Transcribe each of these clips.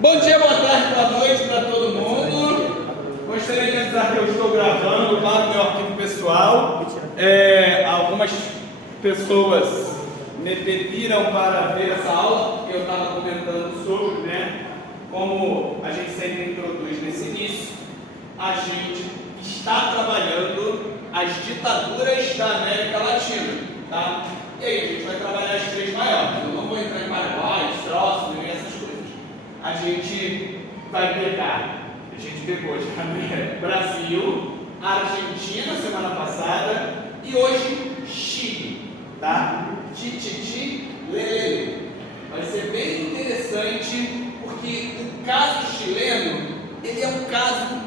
Bom dia, boa tarde, boa noite para todo mundo. Gostaria de avisar que eu estou gravando lá no meu arquivo pessoal. Algumas pessoas me pediram para ver essa aula que eu estava comentando sobre, como a gente sempre introduz nesse início. A gente está trabalhando as ditaduras da América Latina, tá? E aí a gente vai trabalhar as três maiores. Eu não vou entrar em Paraguai, Estróximo e essas coisas. A gente vai pegar, a gente pegou já Brasil, Argentina semana passada e hoje Chile, tá? Tititi, lelele. Vai ser bem interessante porque o caso chileno, ele é um caso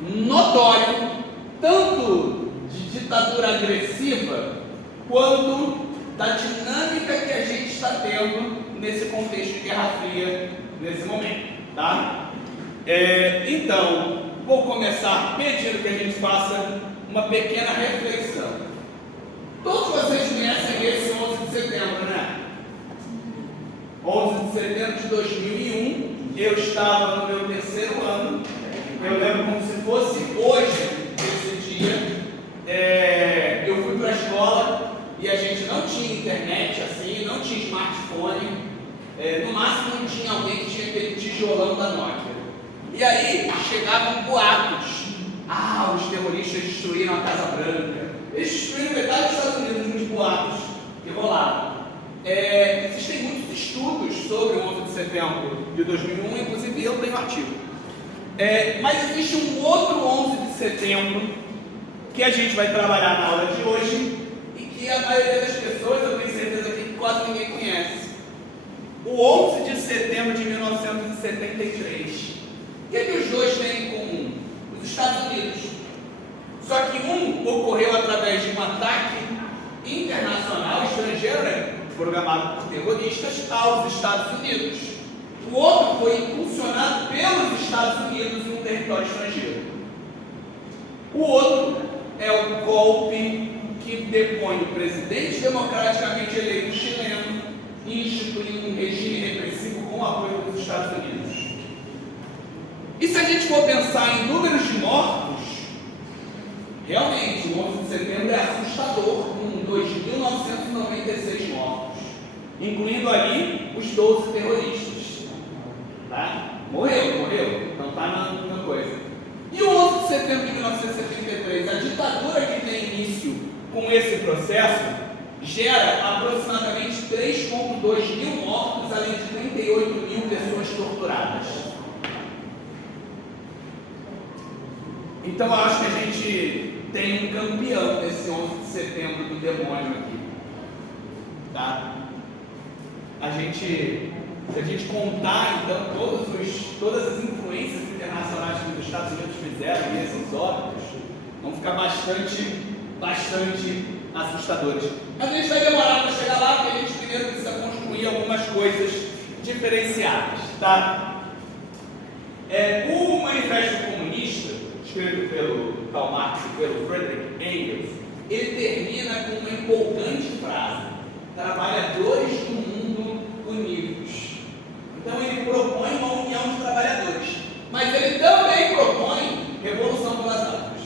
notório, tanto de ditadura agressiva, quanto da dinâmica que a gente está tendo nesse contexto de Guerra Fria, nesse momento, tá? Então, vou começar pedindo que a gente faça uma pequena reflexão. Todos vocês conhecem esse 11 de setembro, né? 11 de setembro de 2001, eu estava no meu terceiro ano, eu lembro como se fosse hoje, esse dia. Eu fui para a escola e a gente não tinha internet assim, não tinha smartphone, no máximo tinha alguém que tinha aquele tijolão da Nokia. E aí chegavam boatos: os terroristas destruíram a Casa Branca, eles destruíram metade dos Estados Unidos, nos boatos que rolavam. Existem muitos estudos sobre o 11 de setembro de 2001, inclusive eu tenho artigo. Mas existe um outro 11 de setembro que a gente vai trabalhar na aula de hoje e que a maioria das pessoas, eu tenho certeza que quase ninguém conhece. O 11 de setembro de 1973. O que os dois têm em comum? Os Estados Unidos. Só que um ocorreu através de um ataque internacional, estrangeiro, programado por terroristas, aos Estados Unidos. O outro foi impulsionado pelos Estados Unidos em um território estrangeiro. O outro é o golpe que depõe o presidente democraticamente eleito chileno, instituindo um regime repressivo com o apoio dos Estados Unidos. E se a gente for pensar em números de mortos, realmente o 11 de setembro é assustador, com 2.996 mortos, incluindo ali os 12 terroristas. Tá? Morreu, não está na coisa. E o 11 de setembro de 1973, a ditadura que tem início com esse processo, gera aproximadamente 3,2 mil mortos, além de 38 mil pessoas torturadas. Então eu acho que a gente tem um campeão nesse 11 de setembro do demônio aqui, tá? Se a gente contar então todas as influências internacionais que os Estados Unidos fizeram e esses óbitos, vão ficar bastante assustadores. Mas a gente vai demorar para chegar lá, porque a gente primeiro precisa construir algumas coisas diferenciadas, tá? O Manifesto Comunista, escrito pelo Karl Marx e pelo Friedrich Engels, ele termina com uma empolgante frase: trabalhadores do mundo unidos. Então ele propõe uma união de trabalhadores, mas ele também propõe revolução pelas armas.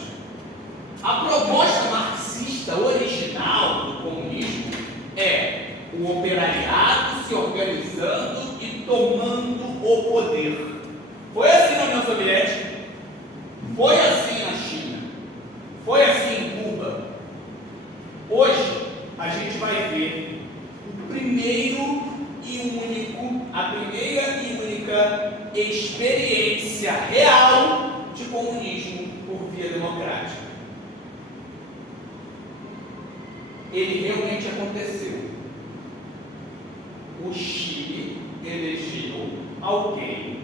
A proposta marxista original do comunismo é o operariado se organizando e tomando o poder. Foi assim na União Soviética, foi assim na China, foi assim em Cuba. Hoje a gente vai ver a primeira e única experiência real de comunismo por via democrática. Ele realmente aconteceu. O Chile elegeu alguém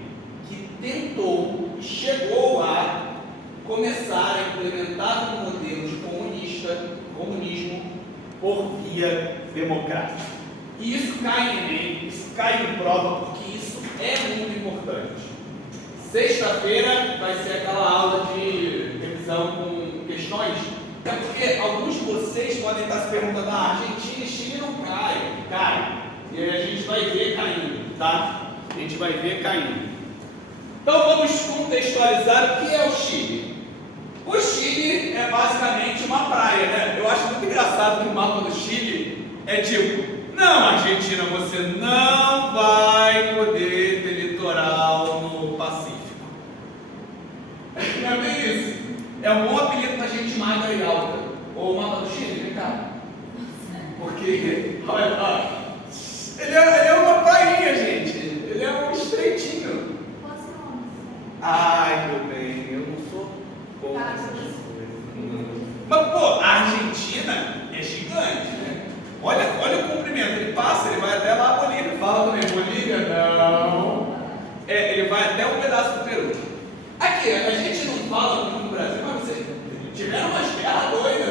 que tentou e chegou a começar a implementar um modelo de comunismo por via democrática. E isso cai em Enem, isso cai em prova, porque isso é muito importante. Sexta-feira vai ser aquela aula de revisão com questões. É porque alguns de vocês podem estar se perguntando: Argentina e Chile não caem, e a gente vai ver caindo, tá? A gente vai ver caindo. Então vamos contextualizar o que é o Chile. O Chile é basicamente uma praia, né? Eu acho muito engraçado que o mapa do Chile é tipo, não, Argentina, você não vai poder ter litoral no Pacífico. Não é bem isso. É um bom apelido pra gente magra e alta. Ou o mapa do Chile, vem cá. Porque, olha, ele é uma prainha, gente. Ele é um estreitinho. Ai, meu bem, eu não sou bom nessas coisas. Mas, pô, a Argentina é gigante, né? Olha o comprimento. Ele passa, ele vai até lá a Bolívia. Fala também, Bolívia? Não. Ele vai até um pedaço do Peru. Aqui, a gente não fala muito no Brasil, mas vocês tiveram umas guerras doidas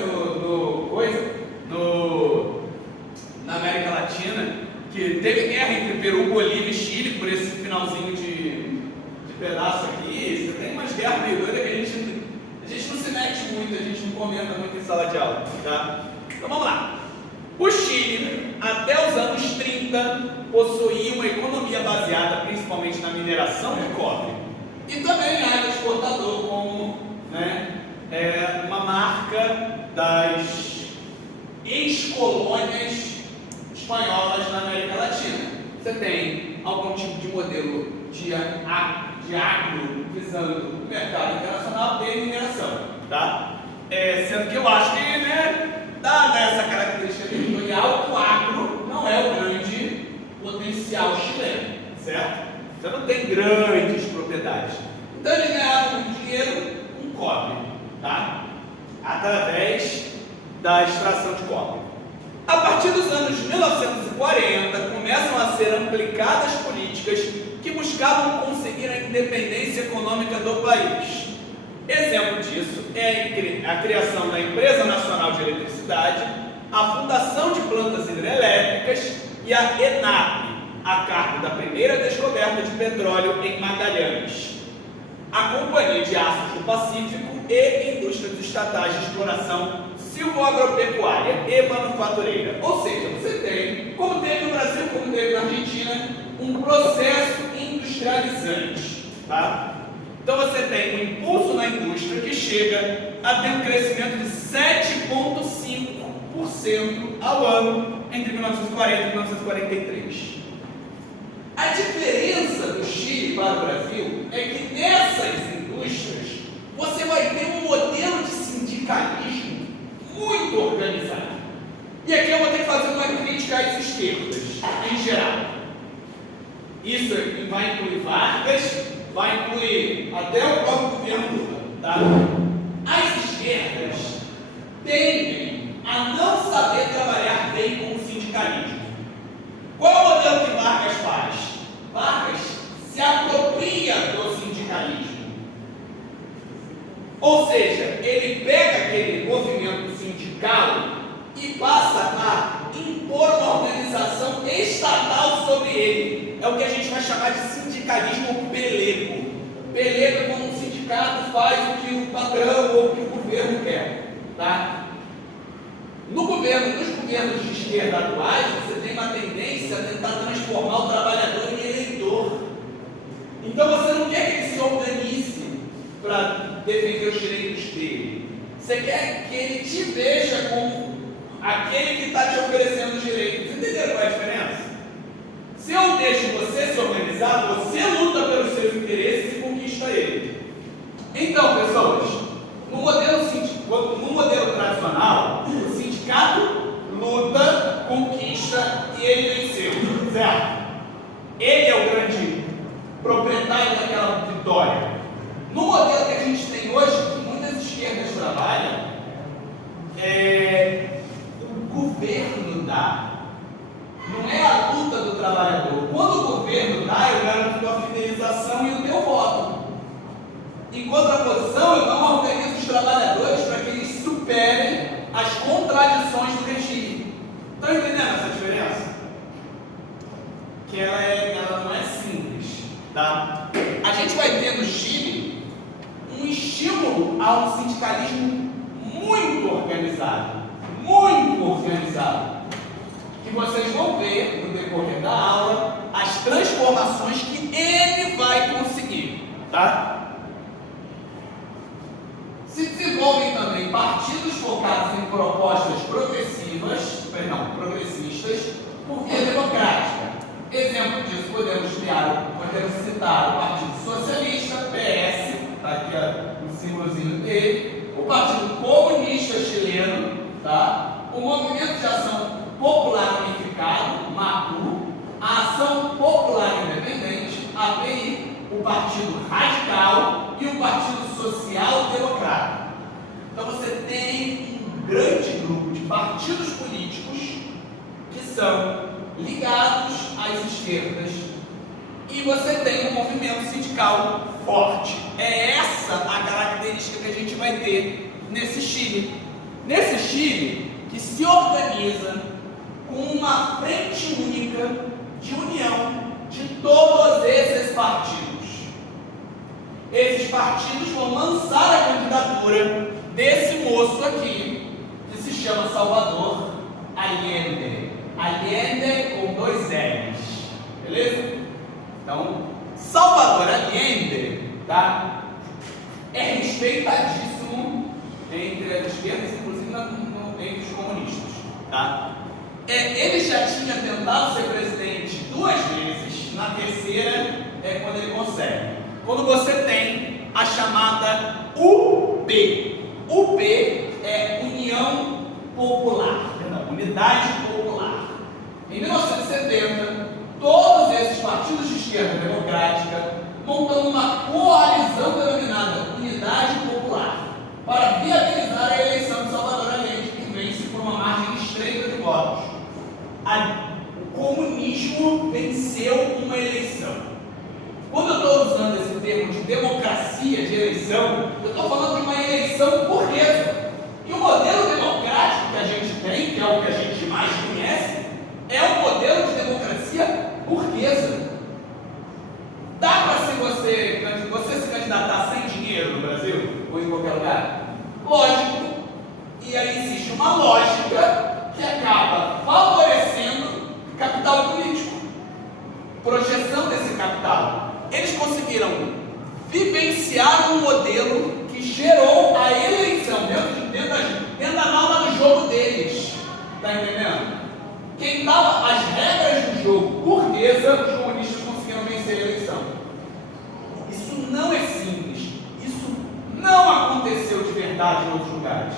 na América Latina, que teve guerra entre Peru, Bolívia e Chile por esse finalzinho de pedaço aqui. Você tem umas guerras meio doidas que a gente não se mete muito, a gente não comenta muito em sala de aula, tá? Então vamos lá. O Chile, até os anos 30, possuía uma economia baseada principalmente na mineração de cobre. E também era exportador, como, né, uma marca das ex-colônias espanholas na América Latina. Você tem algum tipo de modelo de agro visando o mercado internacional de mineração, tá? Sendo que eu acho que, né, dada essa característica territorial, o agro não é o grande potencial chileno, certo? Você não tem grandes propriedades. Então eles ganharam muito dinheiro com cobre, tá? Através da extração de cobre. A partir dos anos 1940, começam a ser aplicadas políticas que buscavam conseguir a independência econômica do país. Exemplo disso é a criação da Empresa Nacional de Eletricidade, a fundação de plantas hidrelétricas e a ENAP, a cargo da primeira descoberta de petróleo em Magalhães, a Companhia de Aços do Pacífico e indústrias estatais de exploração silvoagropecuária e manufatureira. Ou seja, você tem, como teve no Brasil, como teve na Argentina, um processo industrializante, tá? Então você tem um impulso na indústria que chega a ter um crescimento de 7,5% ao ano entre 1940 e 1943. A diferença do Chile para o Brasil é que nessas indústrias você vai ter um modelo de sindicalismo muito organizado. E aqui eu vou ter que fazer uma crítica às esquerdas, em geral. Isso vai incluir Vargas, vai incluir até o próprio governo Lula, tá? As esquerdas tendem a não saber trabalhar bem com o sindicalismo. Qual é o modelo que Vargas faz? Vargas se apropria do sindicalismo. Ou seja, ele pega aquele movimento sindical e passa a impor uma organização estatal sobre ele. É o que a gente vai chamar de sindicalismo pelego. Pelego é quando um sindicato faz o que o patrão ou o que o governo quer, tá? Nos governos de esquerda atuais, você tem uma tendência a tentar transformar o trabalhador em eleitor. Então você não quer que ele se organize para defender os direitos dele. Você quer que ele te veja como aquele que está te oferecendo os direitos. Entenderam qual é a diferença? Se eu deixo você se organizar, você luta pelos seus interesses e conquista ele. Então, pessoas, no modelo tradicional, o sindicato luta, conquista e ele venceu, certo? Ele é o grande proprietário daquela vitória. No modelo que a gente tem hoje, que muitas esquerdas trabalham, o governo dá. Não é a luta do trabalhador. Quando o governo dá, eu garanto a fidelização e o teu voto. Em contraposição, eu não organizo os trabalhadores para que eles superem as contradições do regime. Estão entendendo essa diferença? Que ela não é simples, tá? A gente vai ter no Chile um estímulo a um sindicalismo muito organizado, que vocês vão ver no decorrer da aula as transformações que ele vai conseguir, tá? Se desenvolvem também partidos focados em propostas progressistas, por via democrática. Exemplo disso, podemos citar o Partido Socialista, PS, está aqui o símbolozinho dele, o Partido Comunista Chileno, tá? O Movimento de Ação Popular Unificado, MAPU, a Ação Popular Independente, API, o Partido Radical e o Partido Social Democrata. Então você tem um grande grupo de partidos políticos que são ligados às esquerdas e você tem um movimento sindical forte. É essa a característica que a gente vai ter nesse Chile. Nesse Chile que se organiza com uma frente única de união de todos esses partidos. Esses partidos vão lançar a candidatura desse moço aqui, que se chama Salvador Allende. Allende com 2 L's, beleza? Então, Salvador Allende, tá? É respeitadíssimo entre as esquerdas, inclusive entre os comunistas, tá? Ele já tinha tentado ser presidente 2 vezes, na terceira é quando ele consegue. Quando você tem a chamada UP. UP é União Popular, Unidade Popular. Em 1970, todos esses partidos de esquerda democrática montam uma coalizão denominada Unidade Popular para viabilizar a eleição de Salvador Allende, que vence por uma margem estreita de votos. O comunismo venceu uma eleição. Quando eu estou usando esse termo de democracia de eleição, eu estou falando de uma eleição burguesa. E o modelo democrático que a gente tem, que é o que a gente mais conhece, é um modelo de democracia burguesa. Dá para você se candidatar sem dinheiro no Brasil ou em qualquer lugar? Lógico. E aí existe uma lógica que acaba favorecendo capital político, projeção desse capital. Eles conseguiram vivenciar um modelo que gerou a eleição dentro da norma do jogo deles. Está entendendo? Quem dava as regras do jogo burguesa, os comunistas conseguiram vencer a eleição. Isso não é simples. Isso não aconteceu de verdade em outros lugares.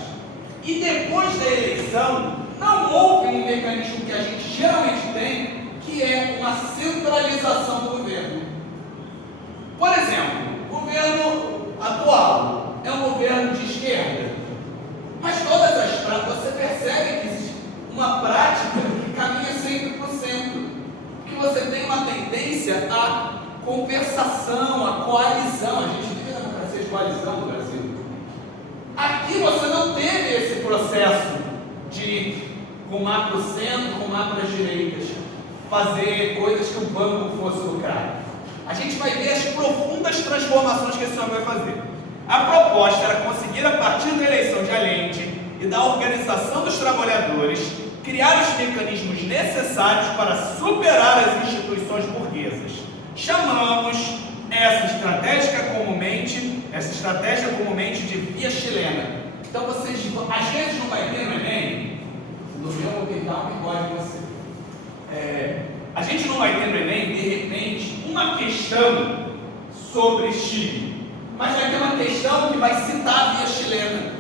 E depois da eleição, não houve um mecanismo que a gente geralmente tem, que é uma centralização do governo. Por exemplo, o governo atual é um governo de esquerda, mas você percebe que existe uma prática que caminha sempre para o centro, que você tem uma tendência à conversação, à coalizão. A gente vive a democracia de coalizão no Brasil. Aqui você não teve esse processo de rumar para o centro, rumar para as direitas, fazer coisas que o banco fosse lucrar. A gente vai ver as profundas transformações que esse homem vai fazer. A proposta era conseguir, a partir da eleição de Allende e da organização dos trabalhadores, criar os mecanismos necessários para superar as instituições burguesas. Chamamos essa estratégia comumente de via chilena. Então vocês, às vezes não vai ter no Enem, no meu eu vou pintar um bigode em você. A gente não vai ter no Enem, de repente, uma questão sobre Chile, mas vai ter uma questão que vai citar a via chilena.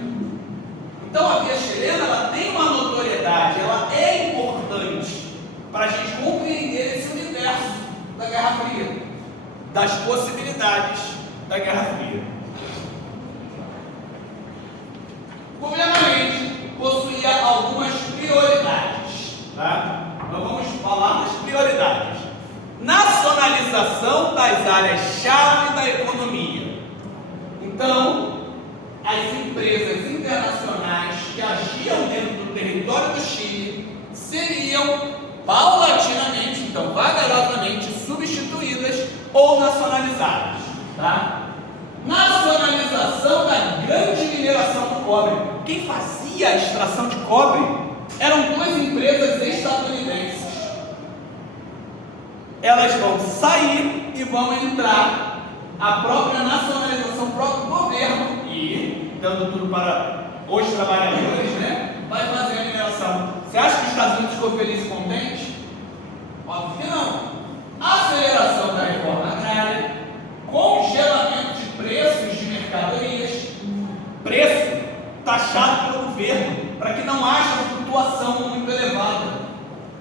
Então a via chilena, ela tem uma notoriedade, ela é importante para a gente compreender esse universo da Guerra Fria, das possibilidades da Guerra Fria. O governo Allende possuía algumas prioridades, tá? Então vamos falar das prioridades. Nacionalização das áreas-chave da economia. Então, as empresas internacionais que agiam dentro do território do Chile seriam paulatinamente, então vagarosamente, substituídas ou nacionalizadas, tá? Nacionalização da grande mineração do cobre. Quem fazia a extração de cobre eram 2 empresas estadunidenses. elas vão sair e vão entrar a própria nacionalização, o próprio governo, e, dando tudo para os trabalhadores, né, vai fazer a mineração. Você acha que os Estados Unidos ficou feliz e contente? Óbvio que não. Aceleração da reforma agrária, congelamento de preços de mercadorias, preço taxado pelo governo, para que não haja flutuação muito elevada,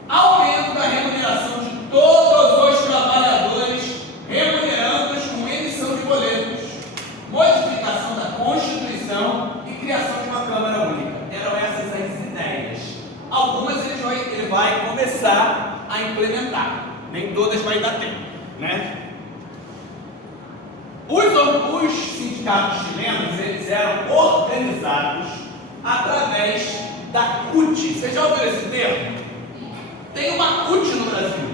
aumento da remuneração de todos os trabalhadores, remunerando-os com emissão de boletos, modificação da Constituição e criação de uma Câmara Única. Eram essas as ideias. Algumas ele vai começar a implementar, nem todas vai dar tempo, né? Os sindicatos chilenos, eles eram organizados através da CUT. Você já ouviu esse termo? Tem uma CUT no Brasil.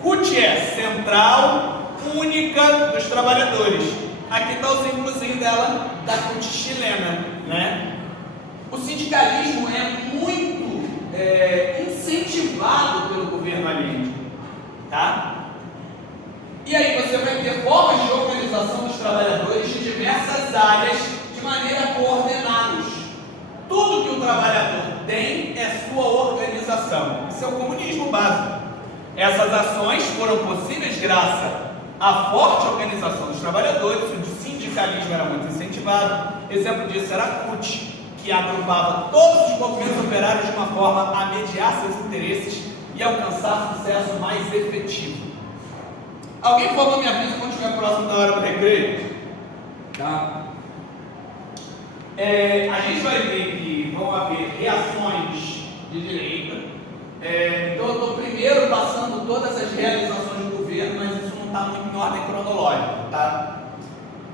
CUT é Central Única dos Trabalhadores. Aqui está o símbolozinho dela, da CUT chilena, né? O sindicalismo é muito incentivado pelo governo Allende, tá? E aí você vai ter formas de organização dos trabalhadores de diversas áreas de maneira coordenadas. Tudo que o trabalhador tem é sua organização. Isso é o comunismo básico. Essas ações foram possíveis graças à forte organização dos trabalhadores. O sindicalismo era muito incentivado. Exemplo disso era a CUT, que agrupava todos os movimentos operários de uma forma a mediar seus interesses e alcançar sucesso mais efetivo. Alguém, por favor, me avisa quando estiver próximo da hora do recreio? Tá? A gente vai ver que vão haver reações de direita. Então, eu estou primeiro passando todas as realizações do governo, mas isso não está muito em ordem cronológica, tá?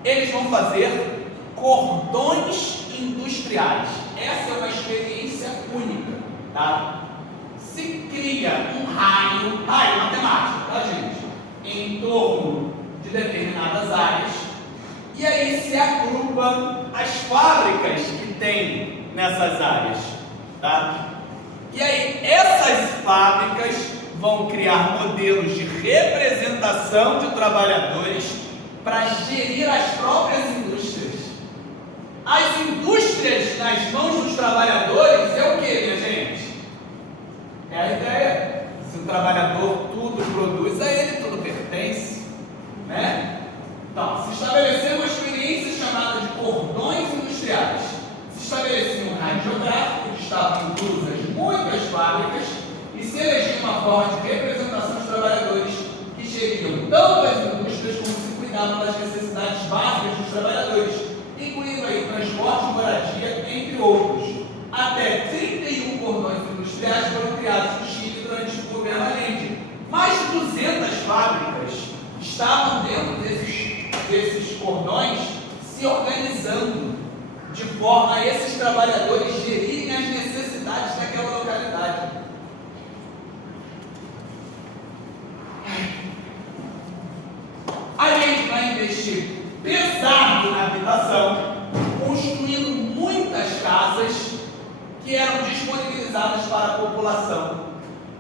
Eles vão fazer cordões industriais. Essa é uma experiência única, tá? Se cria um raio matemático, tá, gente? Em torno de determinadas áreas, e aí se agrupa as fábricas que tem nessas áreas, tá? E aí essas fábricas vão criar modelos de representação de trabalhadores para gerir as próprias indústrias. As indústrias nas mãos dos trabalhadores é o que, minha gente? É a ideia. Se o trabalhador tudo produz, a ele tudo pertence, né? Então, se estabeleceu uma experiência chamada de cordões industriais, se estabelecia um raio geográfico que estavam inclusas muitas fábricas e se elegia uma forma de representação dos trabalhadores que geriam tanto as indústrias como se cuidavam das necessidades básicas dos trabalhadores, incluindo aí transporte e moradia, entre outros. Até 31 cordões industriais foram criados no Chile durante o governo Allende. Mais de 200 fábricas estavam dentro desses cordões se organizando de forma a esses trabalhadores gerirem as necessidades daquela localidade. Allende vai investir pesado na habitação, construindo muitas casas que eram disponibilizadas para a população.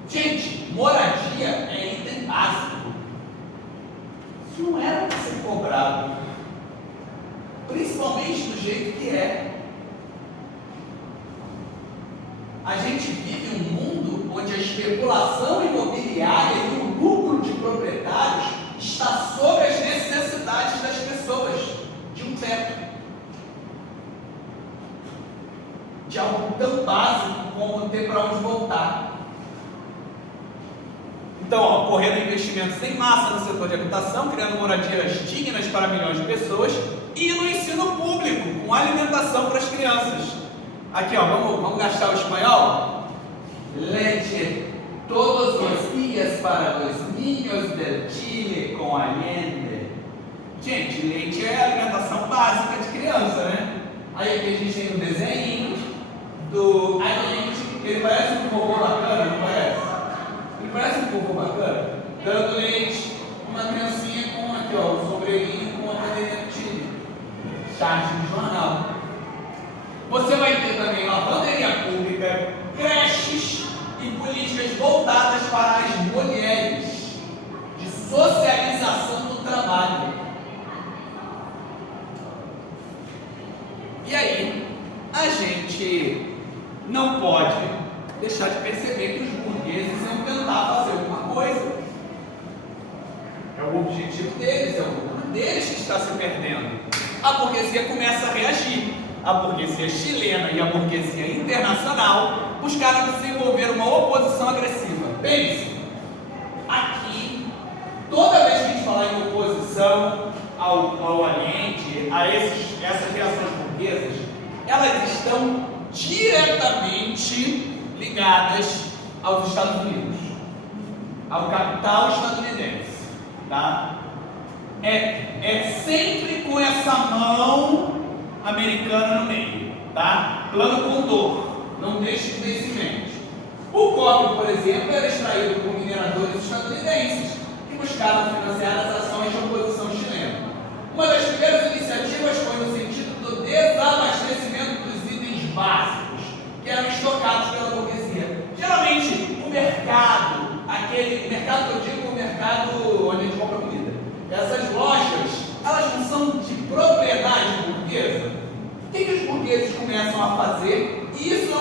Gente, moradia é item básico. Isso não era para ser cobrado, principalmente do jeito que é. A gente vive um mundo onde a especulação imobiliária e o lucro de proprietários está sobre as necessidades das pessoas, de um teto, de algo tão básico como ter para onde voltar. Então, ocorrendo investimentos em massa no setor de habitação, criando moradias dignas para milhões de pessoas, e no ensino público, com alimentação para as crianças. Aqui, ó, vamos gastar o espanhol? Leche todos os dias para os niños del Chile com Allende. Gente, leite é a alimentação básica de criança, né? Aí aqui a gente tem um desenho do Allende, ele parece um vovô bacana, não parece? Ele parece um vovô bacana, dando leite, uma criancinha com aqui, ó, um sombreirinho com uma bandeirinha do Chile. Charge de jornal. Você vai ter também lavanderia pública, creches e políticas voltadas para as mulheres, de socialização do trabalho. E aí, a gente não pode deixar de perceber que os burgueses iam tentar fazer alguma coisa. É o objetivo deles, é o lucro deles que está se perdendo. A burguesia começa a reagir. A burguesia chilena e a burguesia internacional buscaram desenvolver uma oposição agressiva. Pense, aqui, toda vez que a gente falar em oposição ao Oriente, a essas reações burguesas, elas estão diretamente ligadas aos Estados Unidos, ao capital estadunidense, tá? É sempre com essa mão americana no meio, tá? Plano Condor, não deixe de ver isso em mente. O cobre, por exemplo, era extraído por mineradores estadunidenses que buscaram financiar as ações de oposição chilena. Uma das primeiras iniciativas foi no sentido do desabastecimento dos itens básicos que eram estocados pela burguesia. Geralmente, o mercado que eu digo, o mercado onde a gente compra comida, essas lojas, elas não são de propriedade burguesa. O que os burgueses começam a fazer? E isso é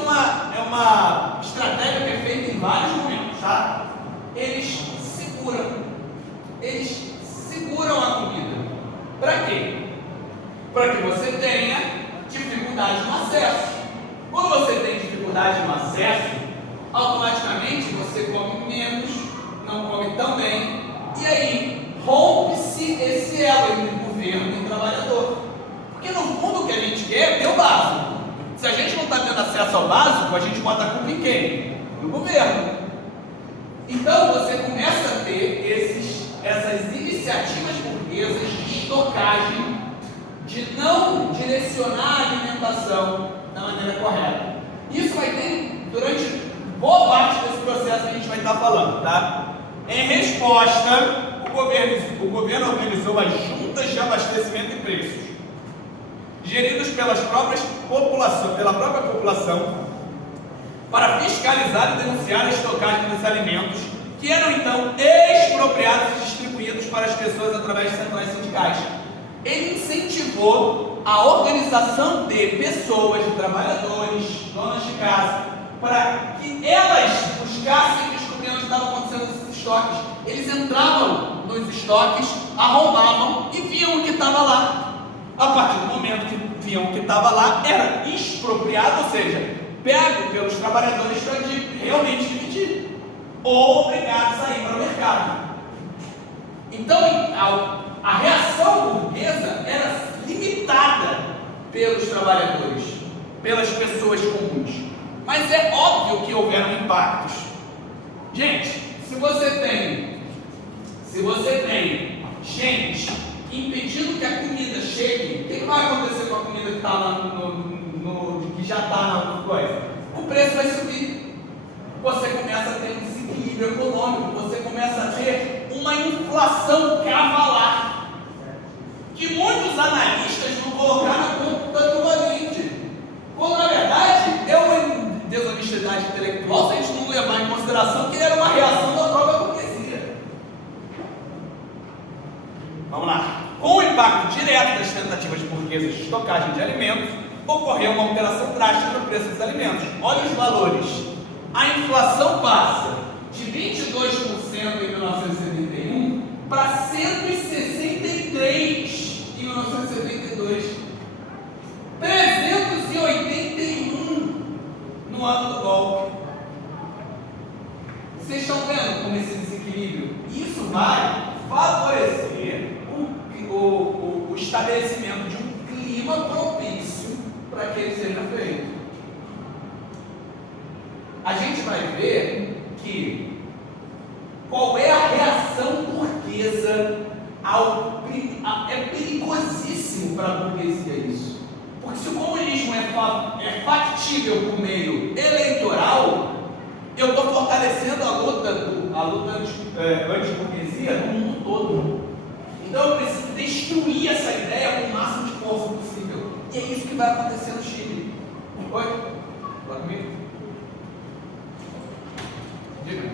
uma estratégia que é feita em vários momentos, tá? Eles seguram a comida. Para quê? Para que você tenha dificuldade no acesso. Quando você tem dificuldade no acesso, automaticamente você come menos, não come tão bem, e aí rompe-se esse elo entre governo e trabalhador. Porque no fundo o que a gente quer é ter o básico. Se a gente não está tendo acesso ao básico, a gente bota a culpa em quem? No governo. Então você começa a ter essas iniciativas burguesas de estocagem, de não direcionar a alimentação da maneira correta. Isso vai ter durante boa parte desse processo que a gente vai estar falando, tá? Em resposta, o governo organizou as juntas de abastecimento e preços, geridas pela própria população, para fiscalizar e denunciar a estocagem dos alimentos que eram então expropriados e distribuídos para as pessoas através de centrais sindicais. Ele incentivou a organização de pessoas, de trabalhadores, donas de casa, para que elas buscassem e descobrissem onde estavam acontecendo esses estoques. Eles entravam nos estoques, arrombavam e viam o que estava lá. A partir do momento que viam o que estava lá, era expropriado, ou seja, pego pelos trabalhadores para realmente dividir, ou obrigados a ir para o mercado. Então, a reação burguesa era limitada pelos trabalhadores, pelas pessoas comuns. Mas é óbvio que houveram impactos. Gente, se você tem gente impedindo que a comida chegue, o que vai acontecer com a comida que está lá que já está na coisa? O preço vai subir. Você começa a ter um desequilíbrio econômico, você começa a ter uma inflação cavalar, que muitos analistas vão colocar na conta do valente, quando na verdade é uma desonestidade intelectual se a gente não levar em consideração que era uma reação da própria burguesia. Vamos lá. Com o impacto direto das tentativas burguesas de estocagem de alimentos, ocorreu uma alteração drástica no preço dos alimentos. Olha os valores. A inflação passa de 22% em 1971 para 163% em 1972. 381% no ano do golpe. Vocês estão vendo como esse desequilíbrio? Isso vai favorecer o estabelecimento de um clima propício para que ele seja feito. A gente vai ver que qual é a reação burguesa é perigosíssimo para a burguesia isso. Porque se o comunismo é factível por meio eleitoral, eu estou fortalecendo a luta anti-burguesia no mundo todo. Então eu preciso destruir essa ideia com o máximo de força possível. E é isso que vai acontecer no Chile. Oi? Fala comigo? Diga.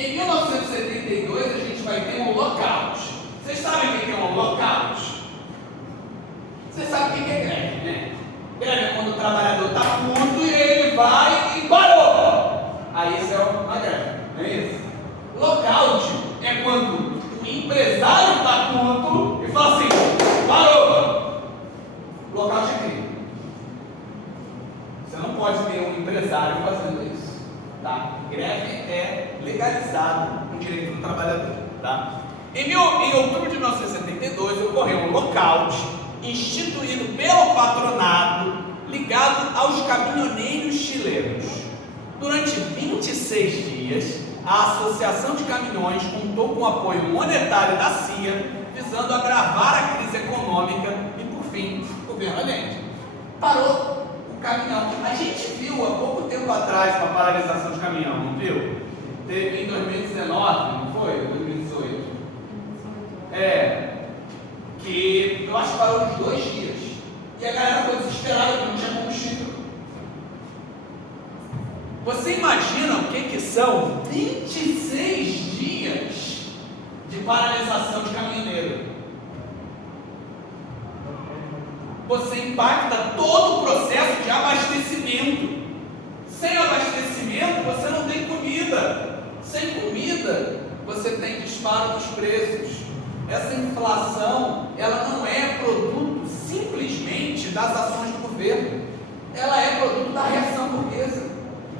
Em 1972 a gente vai ter um lockout. Vocês sabem o que é um lockout? Vocês sabem o que é greve, né? Greve é quando o trabalhador está puto e ele vai e parou. Aí isso é uma greve, não é isso? Lockout é quando o empresário está puto e fala assim, parou. Lockout é crime. Você não pode ter um empresário fazendo isso, tá? Greve é legalizado no direito do trabalhador, tá? Em outubro de 1972 ocorreu um lockout instituído pelo patronado ligado aos caminhoneiros chilenos. Durante 26 dias, a Associação de Caminhões contou com o apoio monetário da CIA, visando agravar a crise econômica e, por fim, o governo Allende parou o caminhão. A gente viu há pouco tempo atrás uma paralisação de caminhão, não viu? Teve em 2019, não foi? 2018. Que eu acho que parou uns 2 dias. E a galera ficou desesperada porque não tinha combustível. Você imagina o que são 26 dias de paralisação de caminhoneiro? Você impacta todo o processo de abastecimento. Sem abastecimento, você não tem comida. Sem comida, você tem disparo dos preços. Essa inflação, ela não é produto simplesmente das ações do governo. Ela é produto da reação burguesa.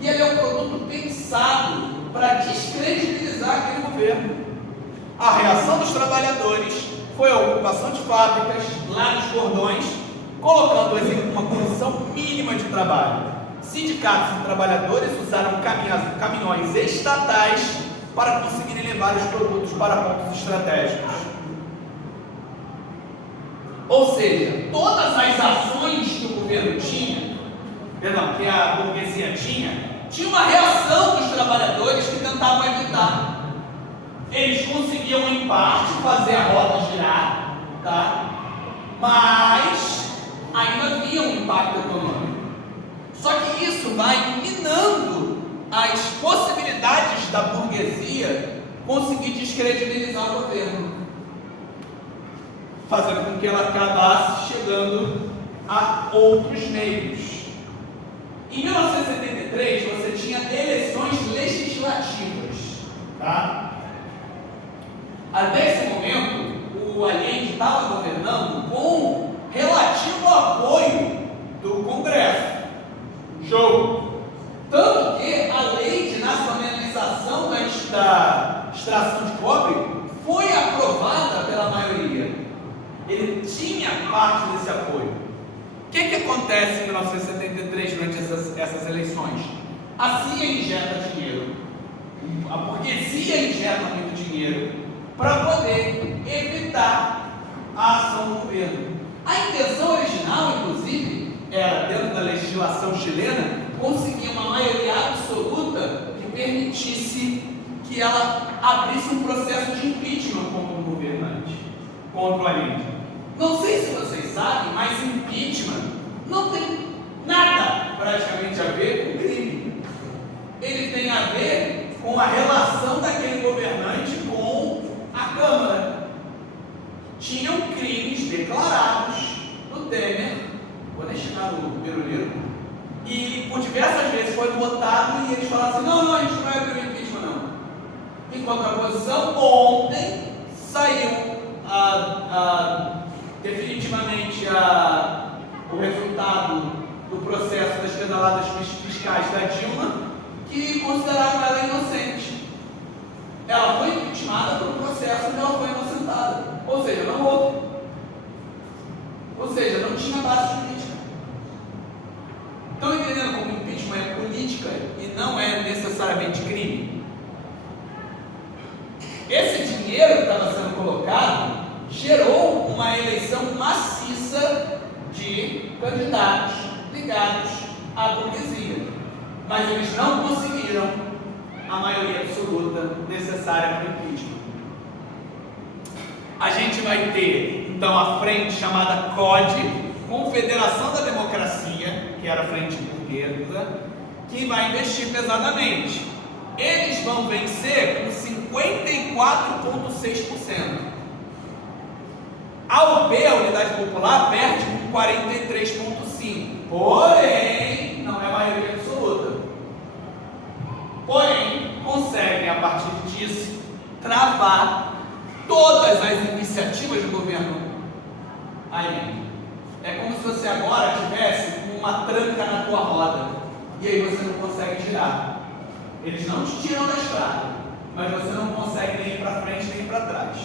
E ele é um produto pensado para descredibilizar aquele governo. A reação dos trabalhadores foi a ocupação de fábricas lá nos cordões, colocando-os em uma condição mínima de trabalho. Sindicatos e trabalhadores usaram caminhões estatais para conseguirem levar os produtos para pontos estratégicos. Ou seja, todas as ações que o governo tinha, que a burguesia tinha uma reação dos trabalhadores que tentavam evitar. Eles conseguiam, em parte, fazer a roda girar, tá? Mas ainda havia um impacto econômico. Só que isso vai minando as possibilidades da burguesia conseguir descredibilizar o governo, fazendo com que ela acabasse chegando a outros meios. Em 1973, você tinha eleições legislativas, tá? Até esse momento, o Allende estava governando com relativo apoio do Congresso. Show! Tanto que a lei de nacionalização da extração de cobre foi aprovada pela maioria. Ele tinha parte desse apoio. O que acontece em 1973 durante essas eleições? A CIA injeta dinheiro, a burguesia injeta muito dinheiro para poder evitar a ação do governo. A intenção original, inclusive, era, dentro da legislação chilena, conseguir uma maioria absoluta que permitisse que ela abrisse um processo de impeachment contra o governante, contra o Allende. Não sei se vocês sabem, mas impeachment não tem nada praticamente a ver com crime. Ele tem a ver com a relação daquele governante com a Câmara. Tinham crimes declarados do Temer, vou nem chegar no Piruliro, e por diversas vezes foi votado e eles falaram assim, não, a gente não vai abrir o impeachment não. Em contraposição, ontem saiu definitivamente o resultado do processo das pedaladas fiscais da Dilma, que consideraram ela inocente. Ela foi impeachmentada por um processo onde ela foi inocentada. Ou seja, não houve. Ou seja, não tinha base jurídica. Estão entendendo como impeachment é política e não é necessariamente crime? Esse dinheiro que estava sendo colocado gerou uma eleição maciça de candidatos ligados à burguesia, mas eles não conseguiram a maioria absoluta necessária para o impeachment. A gente vai ter então a frente chamada CODE, Confederação da Democracia, que era a frente burguesa, que vai investir pesadamente. Eles eles vão vencer com 54,6%. A UP, a Unidade Popular, perde com 43,5%. Porém, não é maioria absoluta. Porém, conseguem, a partir disso, travar todas as iniciativas do governo aí. É como se você agora tivesse uma tranca na tua roda e aí você não consegue girar. Eles não te tiram da estrada, mas você não consegue nem ir para frente nem para trás.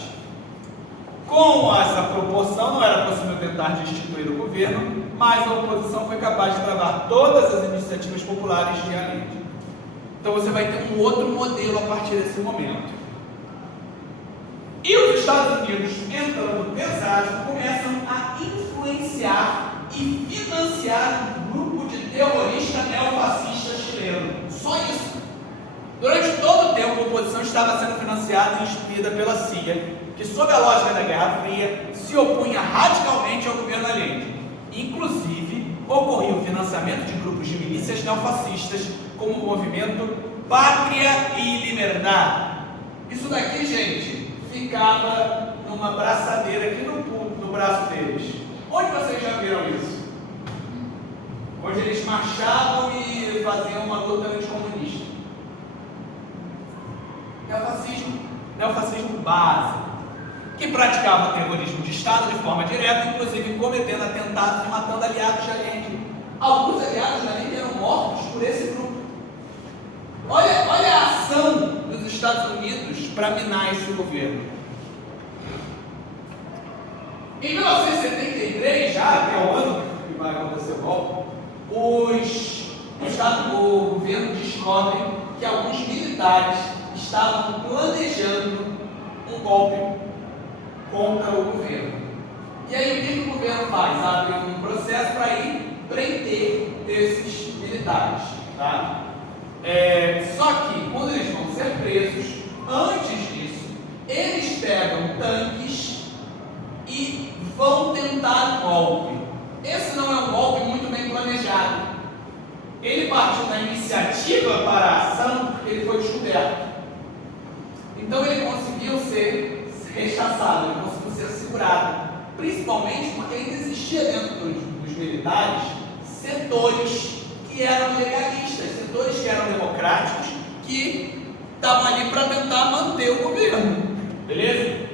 Com essa proporção, não era possível tentar destituir o governo, mas a oposição foi capaz de travar todas as iniciativas populares de Allende. Então você vai ter um outro modelo a partir desse momento. E os Estados Unidos, entrando pesado, começam a influenciar e financiar um grupo de terrorista neofascista chileno. Só isso. Durante todo o tempo, a oposição estava sendo financiada e instruída pela CIA, que, sob a lógica da Guerra Fria, se opunha radicalmente ao governo Allende. Inclusive, ocorria o financiamento de grupos de milícias neofascistas, como o movimento Pátria e Liberdade. Isso daqui, gente, ficava numa braçadeira aqui no braço deles. Onde vocês já viram isso? Onde eles marchavam e faziam uma luta anticomunista. Neofascismo básico, que praticava terrorismo de Estado de forma direta, inclusive cometendo atentados e matando aliados de Allende. Alguns aliados de Allende eram mortos por esse grupo. Olha a ação dos Estados Unidos para minar esse governo. Em 1973, já que é o ano que vai acontecer o golpe, o governo descobre que alguns militares estavam planejando um golpe contra o governo. E aí o que o governo faz? Abre um processo para ir prender esses militares. Tá? Só que quando eles vão ser presos, antes disso, eles pegam tanques e vão tentar um golpe. Esse não é um golpe muito bem planejado. Ele partiu da iniciativa para a ação porque ele foi descoberto. Então ele conseguiu ser rechaçado, ele conseguiu ser segurado, principalmente porque ainda existia dentro dos militares setores que eram legalistas, setores que eram democráticos, que estavam ali para tentar manter o governo, beleza?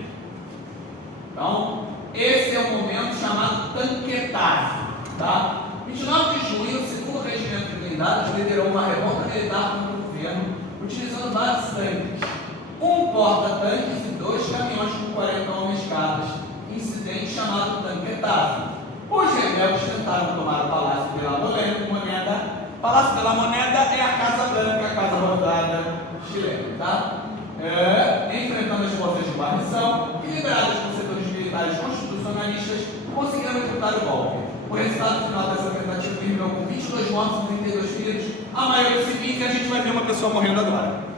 Então, esse é o momento chamado tanquetagem, tá? 29 de junho, o 2º Regimento de Blindados liderou uma revolta militar contra o governo, utilizando vários tanques. Um porta-tanques e 2 caminhões com 40 homens cada, incidente chamado tanquetagem. Os rebeldes tentaram tomar o Palácio de la Moneda. Palácio de la Moneda é a Casa Branca, a Casa Rosada chilena, tá? Enfrentando as forças de guarnição, que lideradas por setores militares constitucionalistas, conseguiram executar o golpe. O resultado final dessa tentativa terminou com 22 mortos e 32 feridos, a maioria civis, e a gente vai ver uma pessoa morrendo agora.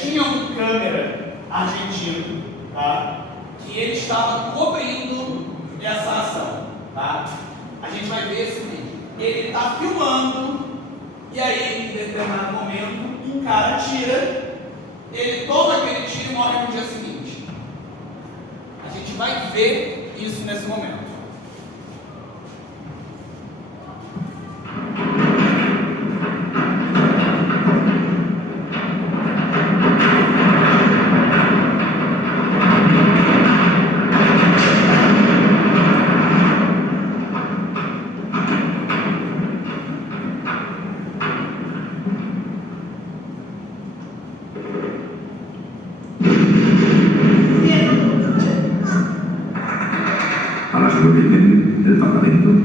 Tinha um câmera argentino, tá? Que ele estava cobrindo essa ação, tá? A gente vai ver esse vídeo. Ele está filmando e aí, em determinado momento, um cara tira, ele toma aquele tiro e morre no dia seguinte. A gente vai ver isso nesse momento.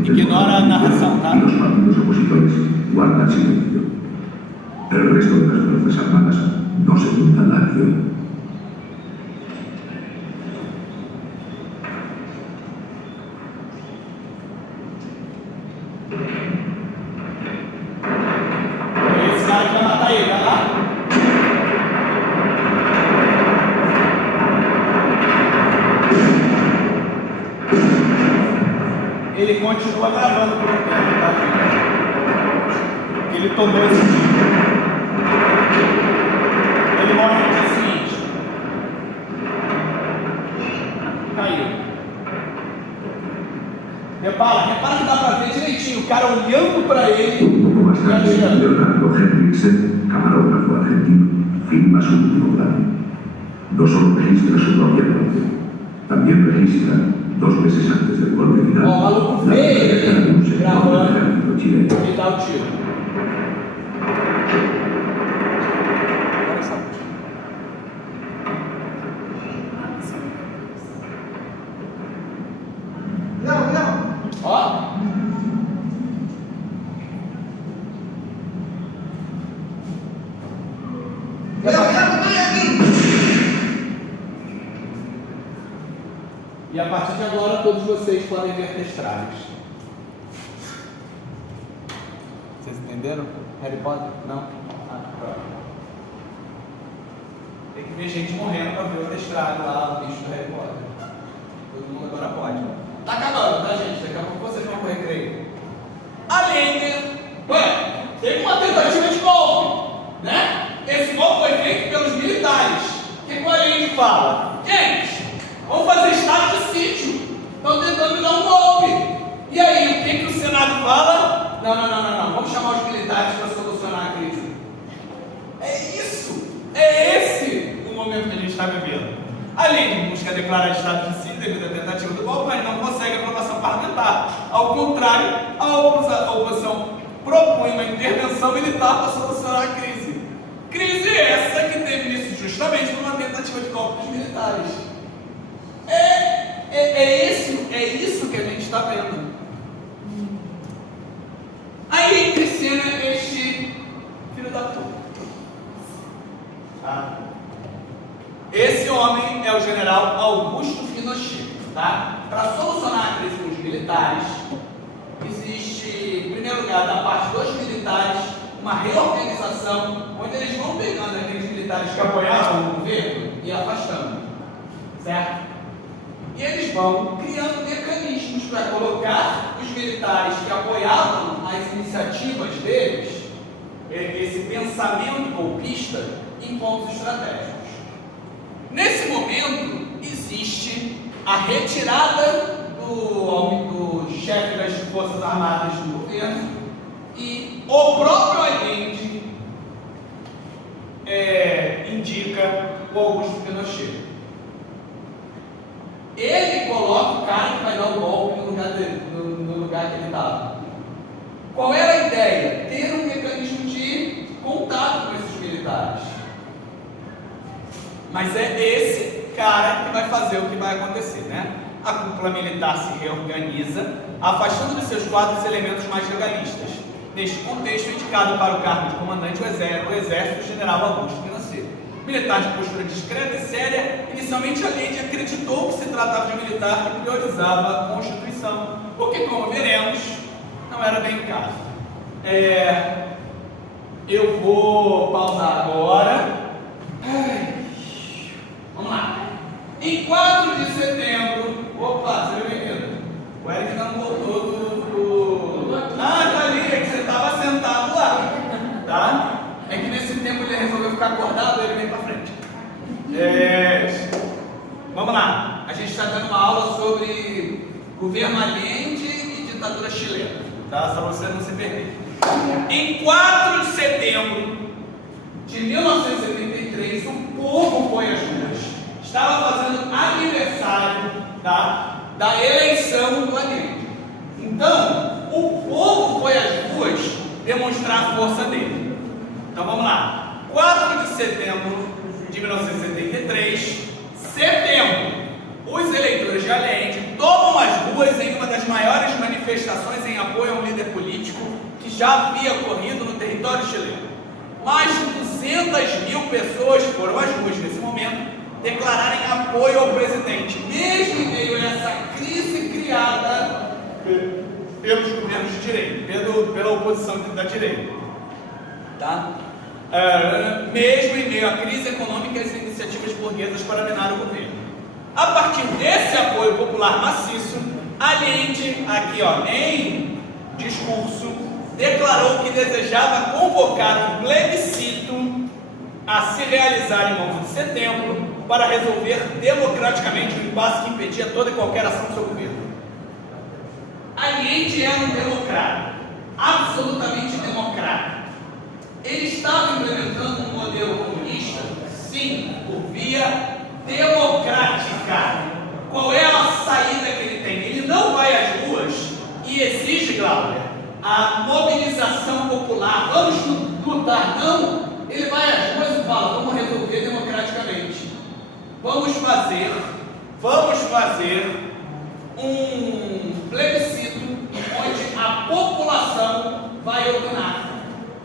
Ignora a narração, tá? Los partidos opositores guardan silencio. El resto de las fuerzas armadas no se juntan la acción. Esse cara que vai matar ele, vai lá. Ele continua gravando por um tempo, tá, gente? Ele tomou esse tiro. morre no dia seguinte. Caiu. Repara que dá pra ver direitinho o cara olhando pra ele Un poco más e tarde, atirando. Leonardo Henriksen, camarógrafo argentino, filma su último plano. No solo registra su propia muerte, también registra, 2 meses antes del golpe final, Ó, o maluco la vê protesta de ele un sector del gravando ejército chileno. e dá o tiro. Olha só. Ó. E a partir de agora todos vocês podem ver textrados. Vocês entenderam? Harry Potter? Não? Ah, pronto. Tem que ver gente morrendo para ver o testrado lá, o bicho do Harry Potter. Todo mundo agora pode. Tá acabando, tá, gente? Daqui a pouco vocês vão pro recreio. Além de... Ué, teve uma tentativa de golpe, né? Esse golpe foi feito pelos militares. O que o Allende fala? Gente, vamos fazer estado de sítio. Estão tentando me dar um golpe. E aí, o que o Senado fala? Não. Vamos chamar os militares para solucionar a crise. É isso. É esse o momento que a gente está vivendo. Allende busca declarar estado de sítio devido à tentativa do golpe, mas não consegue aprovação parlamentar. Ao contrário, a oposição propõe uma intervenção militar para solucionar a crise. Crise essa que teve início justamente por uma tentativa de golpe dos militares. É isso que a gente está vendo. Aí entra em cena este filho da puta. Tá? Esse homem é o general Augusto Pinochet. Tá? Para solucionar a crise com os militares, existe, em primeiro lugar, da parte dos militares, uma reorganização onde eles vão pegando aqueles militares que apoiavam o governo e afastando, certo? E eles vão criando mecanismos para colocar os militares que apoiavam as iniciativas deles, esse pensamento golpista, em pontos estratégicos. Nesse momento, existe a retirada do chefe das Forças Armadas do governo e o próprio Allende indica o Augusto Pinochet. Ele coloca o cara que vai dar o golpe no lugar que ele estava. Qual era a ideia? Ter um mecanismo de contato com esses militares. Mas é esse cara que vai fazer o que vai acontecer, né? A cúpula militar se reorganiza, afastando de seus quadros elementos mais legalistas. Neste contexto, indicado para o cargo de comandante do exército, o general Augusto Pinochet. Militar de postura discreta e séria, inicialmente Allende acreditou que se tratava de um militar que priorizava a Constituição, o que, como veremos, não era bem o caso. Eu vou pausar agora. Vamos lá. Em 4 de setembro, opa, você viu, menino? O Eric não voltou do... Ah, tá ali, é que você estava sentado lá, tá? É que nesse tempo ele resolveu ficar acordado, ele veio para frente. Vamos lá. A gente está dando uma aula sobre governo Allende e ditadura chilena, tá? Só para você não se perder. Em 4 de setembro de 1973, o povo foi às ruas. Estava fazendo aniversário, tá, da eleição do Allende. Então, o povo foi às ruas demonstrar a força dele. Então vamos lá. 4 de setembro de 1973, os eleitores de Allende tomam as ruas em uma das maiores manifestações em apoio a um líder político que já havia ocorrido no território chileno. Mais de 200 mil pessoas foram às ruas nesse momento declararem apoio ao presidente, mesmo em meio a essa crise criada pelos governos de direita, pela oposição da direita. Tá? Mesmo em meio à crise econômica e às iniciativas burguesas para minar o governo. A partir desse apoio popular maciço, Allende, aqui ó, em discurso, declarou que desejava convocar um plebiscito a se realizar em 11 de setembro para resolver democraticamente o impasse que impedia toda e qualquer ação do seu governo. Allende era um democrata, absolutamente democrata. Ele estava implementando um modelo comunista, sim, por via democrática. Qual é a saída que ele tem? Ele não vai às ruas e exige, Glauber, a mobilização popular. Vamos lutar, não. Ele vai às ruas e fala, vamos resolver democraticamente. Vamos fazer um plebiscito onde a população vai opinar.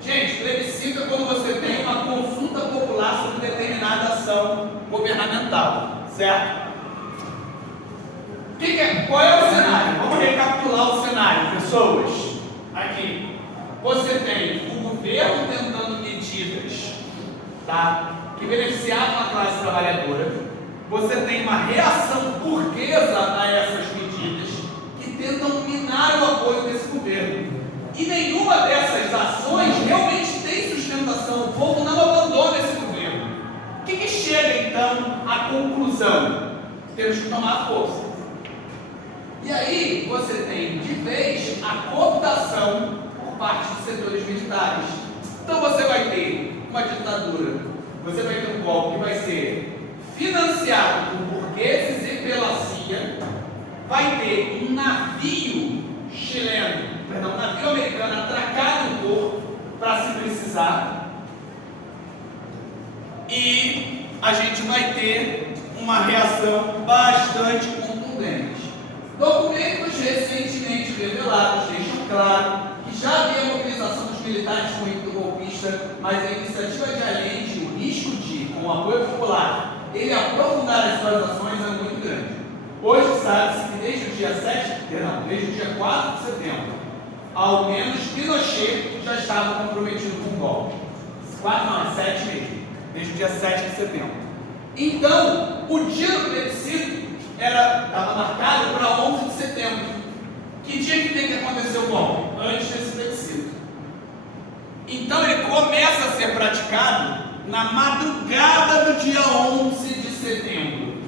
Gente, plebiscito é quando você tem uma consulta popular sobre determinada ação governamental, certo? Qual é o cenário? Vamos recapitular o cenário, pessoas. Aqui, você tem o governo tentando medidas, tá, que beneficiavam a classe trabalhadora. Você tem uma reação burguesa a essas medidas que tentam minar o apoio desse governo. E nenhuma dessas ações realmente tem sustentação. O povo não abandona esse governo. O que chega então à conclusão? Temos que tomar força. E aí você tem de vez a cooptação por parte dos setores militares. Então você vai ter uma ditadura, você vai ter um golpe que vai ser financiado por burgueses e pela CIA, vai ter um navio um navio americano atracado no porto para se precisar, e a gente vai ter uma reação bastante contundente. Documentos recentemente revelados deixam claro que já havia mobilização dos militares com o ímpeto golpista, mas a iniciativa de Allende, o risco de, com o apoio popular, ele aprofundar as suas ações é muito grande. Hoje sabe-se que desde o dia 4 de setembro, ao menos Pinochet já estava comprometido com o golpe. 7 mesmo, desde o dia 7 de setembro. Então, o dia do plebiscito estava marcado para 11 de setembro. Que dia que tem que acontecer o golpe? Antes desse plebiscito. Então ele começa a ser praticado na madrugada do dia 11 de setembro.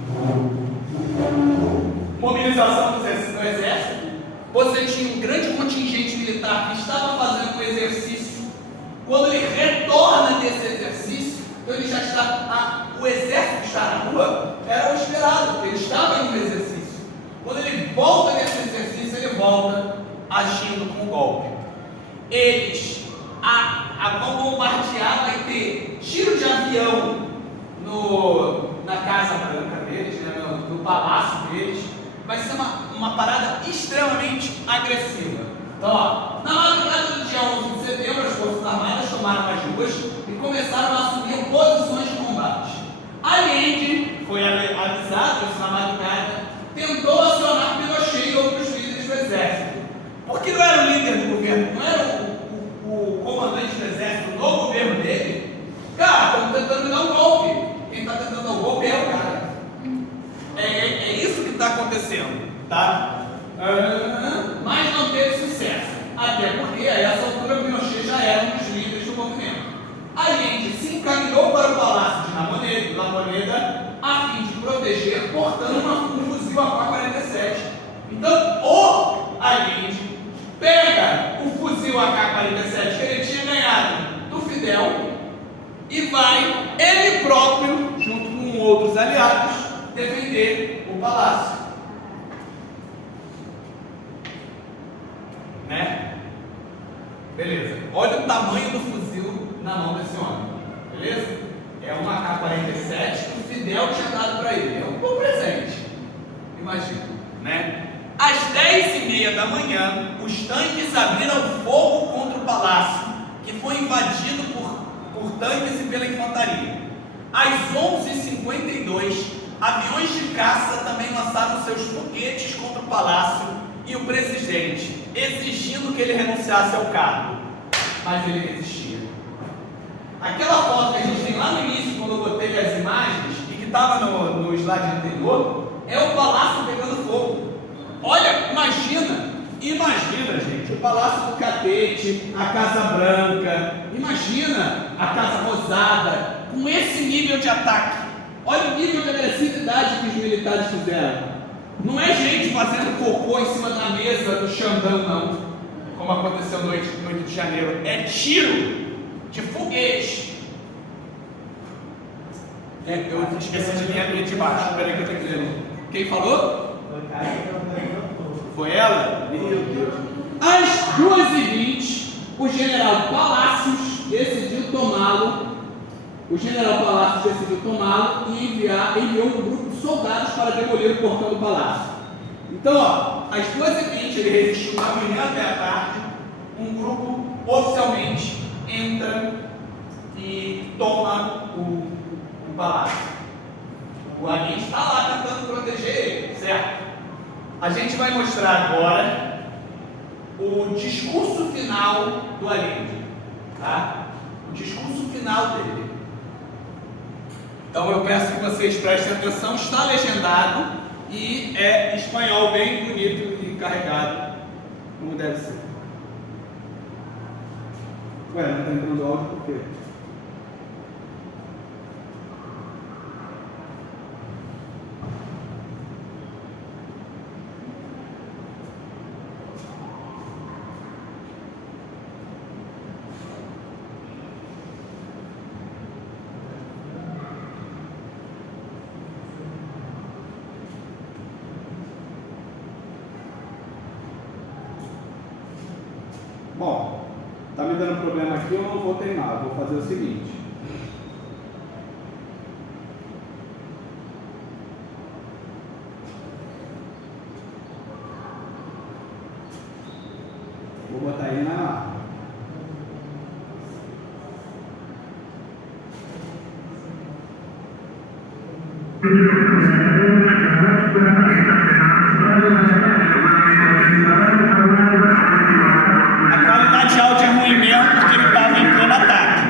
Mobilização do exército. Você tinha um grande contingente militar que estava fazendo um exercício. Quando ele retorna desse exercício, então ele já está. O exército que está na rua era o esperado, porque ele estava em um exercício. Quando ele volta desse exercício, ele volta agindo com o golpe. Eles vão bombardear, vai ter tiro de avião na Casa Branca deles, né, no palácio deles. Vai ser uma parada extremamente agressiva. Então, ó, na madrugada do dia 11 de setembro, as Forças Armadas tomaram as ruas e começaram a assumir posições de combate. Allende foi avisado isso na madrugada, tentou acionar Pinochet e outros líderes do exército. Porque não era o líder do governo, não era o comandante do exército no governo dele. Cara, estamos tentando me dar um golpe. Quem está tentando dar um golpe é o cara. É isso que está acontecendo, tá? Mas não teve sucesso. Até porque a essa altura Pinochet já era um dos líderes do movimento. Allende se encaminhou para o palácio de La Moneda a fim de proteger, portando um fuzil AK-47. Então, o Allende pega o fuzil AK-47 que ele tinha ganhado do Fidel e vai, ele próprio, junto com outros aliados, defender o palácio. Né? Beleza. Olha o tamanho do fuzil na mão desse homem. Beleza? É uma AK-47 que o Fidel tinha dado para ele. É um bom presente. Imagina, né? Às 10h30 da manhã, os tanques abriram fogo contra o palácio, que foi invadido por tanques e pela infantaria. Às 11h52, aviões de caça também lançaram seus foguetes contra o palácio e o presidente, exigindo que ele renunciasse ao cargo. Mas ele resistia. Aquela foto que a gente tem lá no início, quando eu botei as imagens, e que estava no slide anterior, é o palácio pegando fogo. Olha, imagina, gente, o Palácio do Catete, a Casa Branca, imagina a Casa Rosada, com esse nível de ataque. Olha o nível de agressividade que os militares fizeram. Não é gente fazendo cocô em cima da mesa do Xandão, não, como aconteceu no 8 de janeiro. É tiro de foguete. Eu esqueci de vir abrir de baixo. Peraí que eu tenho que ler. Quem falou? Foi ela? Meu Deus. Às 2h20, o general Palácios decidiu tomá-lo. O general Palácios decidiu tomá-lo e enviou um grupo de soldados para demolir o portão do palácio. Então, ó, às 2h20 ele resistiu da manhã até a tarde. Um grupo oficialmente entra e toma o palácio. O Allende está lá tentando proteger ele, certo? A gente vai mostrar agora o discurso final do Allende, tá? O discurso final dele. Então eu peço que vocês prestem atenção, está legendado e é espanhol bem bonito e carregado, como deve ser. Ué, não está entrando áudio por quê? Bom, está me dando problema aqui, eu não vou treinar, vou fazer o seguinte. Vou botar ele na... A qualidade de áudio é ruim mesmo porque ele estava em pleno ataque.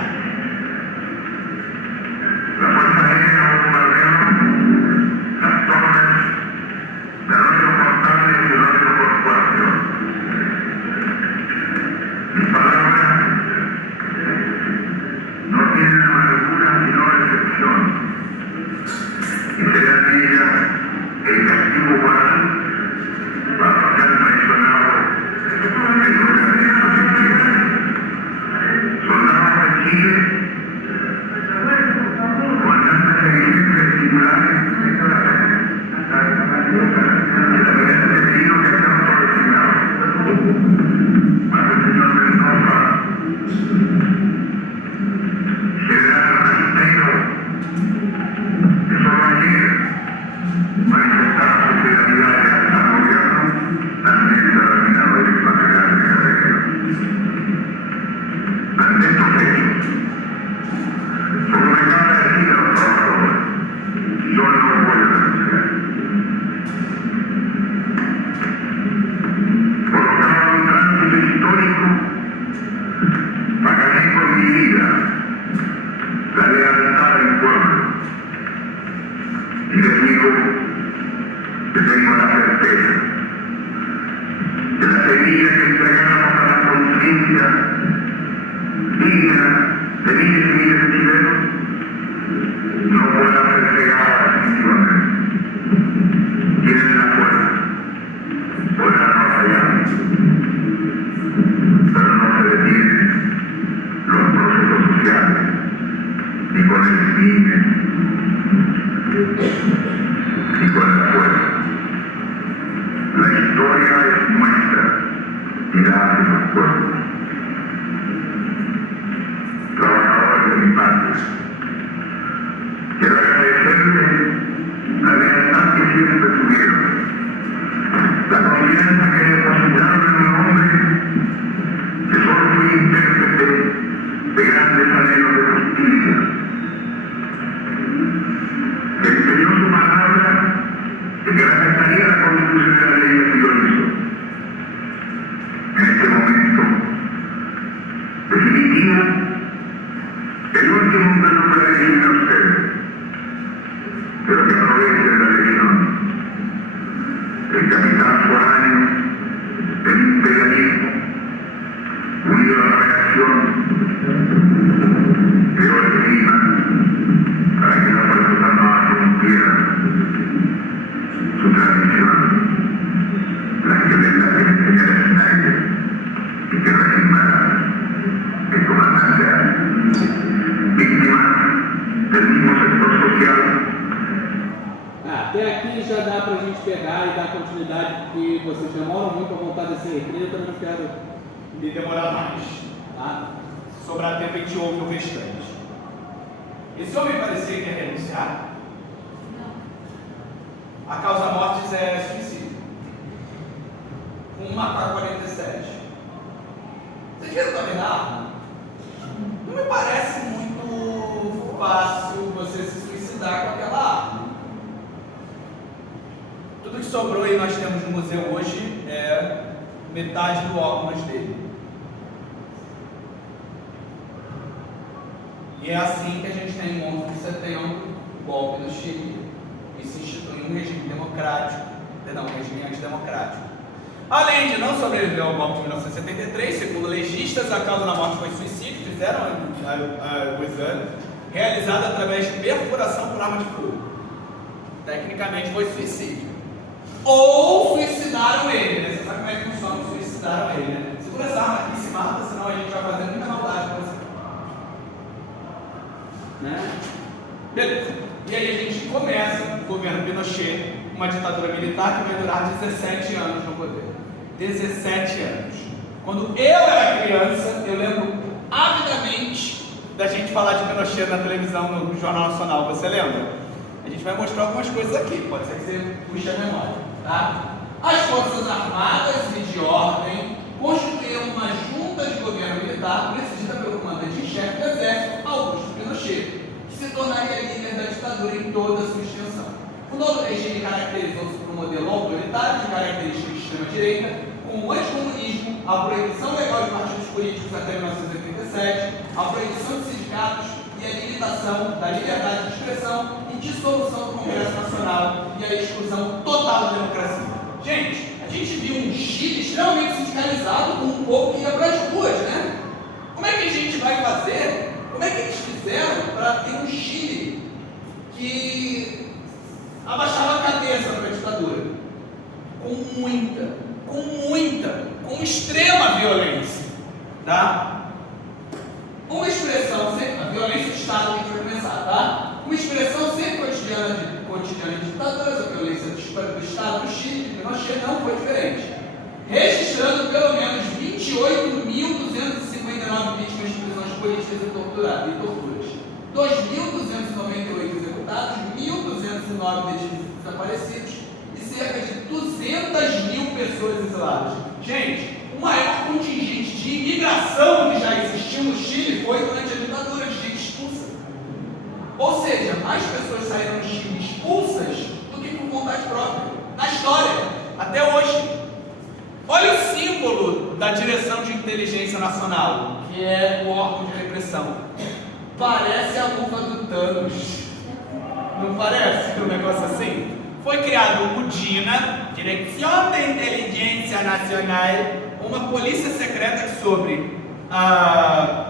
Unido a la reacción, pero el clima Até aqui já dá para a gente pegar e dar continuidade, porque vocês demoram muito para voltar desse recreio, então eu não quero E demorar mais. tá? Sobrar tempo, a gente ouve o restante. Esse homem parecia que ia renunciar? A causa mortis é suicídio. Com uma AK-47. Vocês viram também na arma? Não me parece muito fácil você se suicidar com aquela arma. Tudo que sobrou e nós temos no museu hoje é metade do óculos dele. E é assim que a gente tem em 11 de setembro, o golpe no Chile, e se institui um regime democrático, um regime antidemocrático. Além de não sobreviver ao golpe de 1973, segundo legistas, a causa da morte foi suicídio, fizeram o exame, realizado através de perfuração por arma de fogo. Tecnicamente foi suicídio. Ou suicidaram ele, né? Você sabe como é que funciona o suicidaram ele, né? Segura essa arma aqui e se mata, senão a gente vai fazer muita maldade com você. Né? Beleza. E aí a gente começa o governo Pinochet, uma ditadura militar que vai durar 17 anos no poder. 17 anos. Quando eu era criança, eu lembro avidamente da gente falar de Pinochet na televisão, no Jornal Nacional. Você lembra? A gente vai mostrar algumas coisas aqui, pode ser que você puxe a memória, tá? As Forças Armadas e de Ordem constituíram uma junta de governo militar presidida pelo comandante em chefe do Exército, Augusto Pinochet, que se tornaria líder da ditadura em toda a sua extensão. O novo regime caracterizou-se por um modelo autoritário de características de extrema-direita, com o anticomunismo, a proibição legal de partidos políticos até 1987, a proibição de sindicatos e a limitação da liberdade de expressão e dissolução do Congresso Nacional e a exclusão total da democracia. Gente, a gente viu um Chile extremamente sindicalizado, com um povo que ia para as ruas, né? Como é que a gente vai fazer? Como é que eles fizeram para ter um Chile que abaixava a cabeça para a ditadura? Com extrema violência, tá? Uma expressão sempre, a violência do Estado que a gente vai começar, tá? Uma expressão sempre cotidiana de ditaduras, a violência do Estado do Chile, de Pinochet, não foi diferente. Registrando pelo menos 28.259 vítimas de prisões políticas e torturas, 2.298 executados, 1.209 desaparecidos e cerca de 200.000 pessoas exiladas. Gente, o maior contingente de imigração que já existiu no Chile foi durante a ditadura de gente expulsa. Ou seja, mais pessoas saíram do Chile expulsas do que por vontade própria. Na história, até hoje. Olha o símbolo da Direção de Inteligência Nacional, que é o órgão de repressão. Parece a luva do Thanos. Não parece um negócio assim? Foi criado o DINA, Direção de Inteligência Nacional, uma polícia secreta que sobre a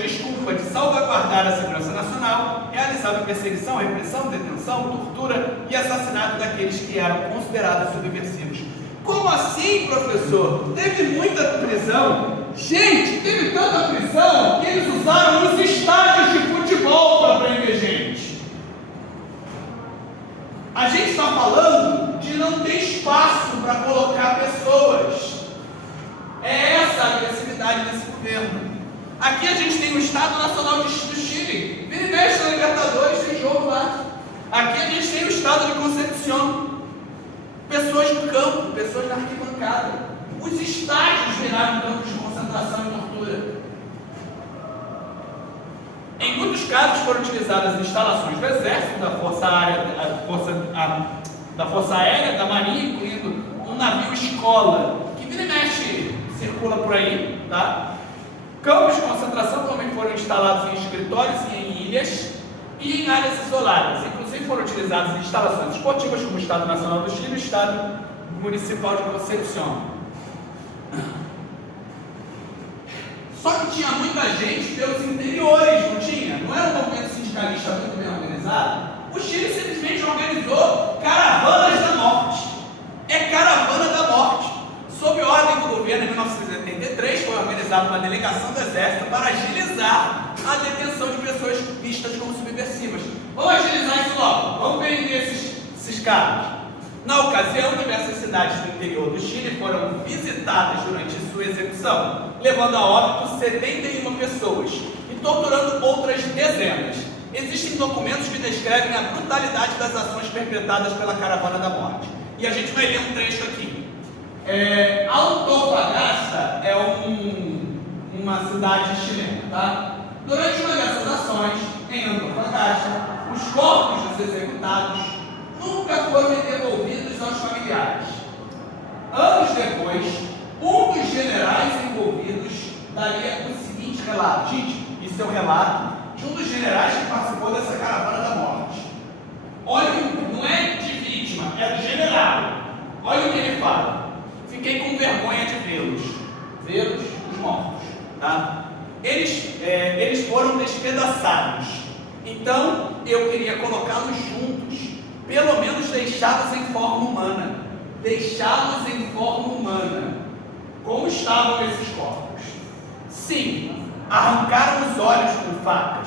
desculpa de salvaguardar a segurança nacional, realizava perseguição, repressão, detenção, tortura e assassinato daqueles que eram considerados subversivos. Como assim, professor? Teve muita prisão? Gente, teve tanta prisão que eles usaram os estádios de futebol para prender gente. A gente está falando de não ter espaço para colocar pessoas. É essa a agressividade desse governo. Aqui a gente tem o Estado Nacional do Chile. Vira e mexe na Libertadores, tem jogo lá. Aqui a gente tem o Estado de Concepción. Pessoas no campo, pessoas na arquibancada. Os estádios viraram campos de concentração e tortura. Em muitos casos foram utilizadas instalações do Exército, da Força Aérea, da Marinha, incluindo um navio escola, que vira e mexe, circula por aí, tá? Campos de concentração também foram instalados em escritórios e em ilhas e em áreas isoladas. Inclusive foram utilizadas instalações esportivas como o Estado Nacional do Chile e o Estado Municipal de Concepción. Só que tinha muita gente pelos interiores, não tinha? Não era um movimento sindicalista muito bem organizado. O Chile simplesmente organizou caravanas da morte. É caravana da morte. Sob ordem do governo, em 1983, foi organizada uma delegação do Exército para agilizar a detenção de pessoas vistas como subversivas. Vamos agilizar isso logo. Vamos prender esses esses caras. Na ocasião, diversas cidades do interior do Chile foram visitadas durante sua execução, levando a óbito 71 pessoas e torturando outras dezenas. Existem documentos que descrevem a brutalidade das ações perpetradas pela Caravana da Morte. E a gente vai ler um trecho aqui. Antofagasta é uma cidade chilena, tá? Durante uma dessas ações, em Antofagasta, os corpos dos executados nunca foram devolvidos aos familiares. Anos depois, um dos generais envolvidos daria o seguinte relato. Gente, isso é o relato de um dos generais que participou dessa Caravana da Morte. Olha, não é de vítima, é do general. Olha o que ele fala. Fiquei com vergonha de vê-los, os mortos, tá? Eles foram despedaçados. Então, eu queria colocá-los juntos, pelo menos deixá-los em forma humana. Como estavam esses corpos? Sim, arrancaram os olhos com facas,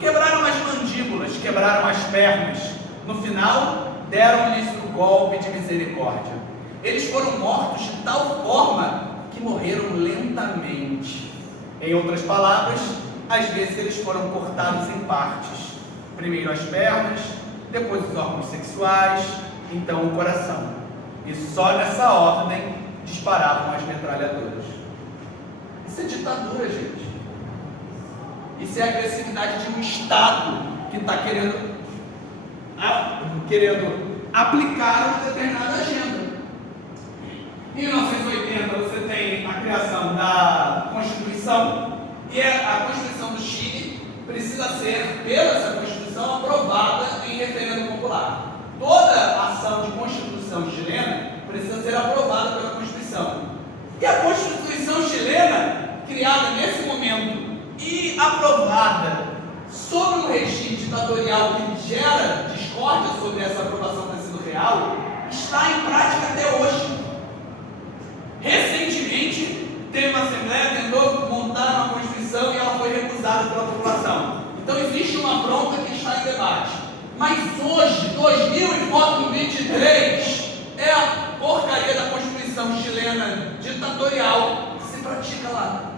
quebraram as mandíbulas, quebraram as pernas. No final, deram-lhes o golpe de misericórdia. Eles foram mortos de tal forma que morreram lentamente. Em outras palavras, às vezes eles foram cortados em partes. Primeiro as pernas, depois os órgãos sexuais, então o coração. E só nessa ordem disparavam as metralhadoras. Isso é ditadura, gente. Isso é a agressividade de um Estado que está querendo aplicar uma determinada agenda. Em 1980 você tem a criação da Constituição, e a Constituição do Chile precisa ser, pela essa Constituição, aprovada em referendo popular. Toda ação de Constituição chilena precisa ser aprovada pela Constituição. E a Constituição chilena, criada nesse momento e aprovada sob um regime ditatorial que gera discórdia sobre essa aprovação ter sido real, está em prática até hoje. Recentemente, teve uma Assembleia, tentou montar uma Constituição e ela foi recusada pela população. Então existe uma afronta que está em debate. Mas hoje, 2023, é a porcaria da Constituição chilena ditatorial que se pratica lá.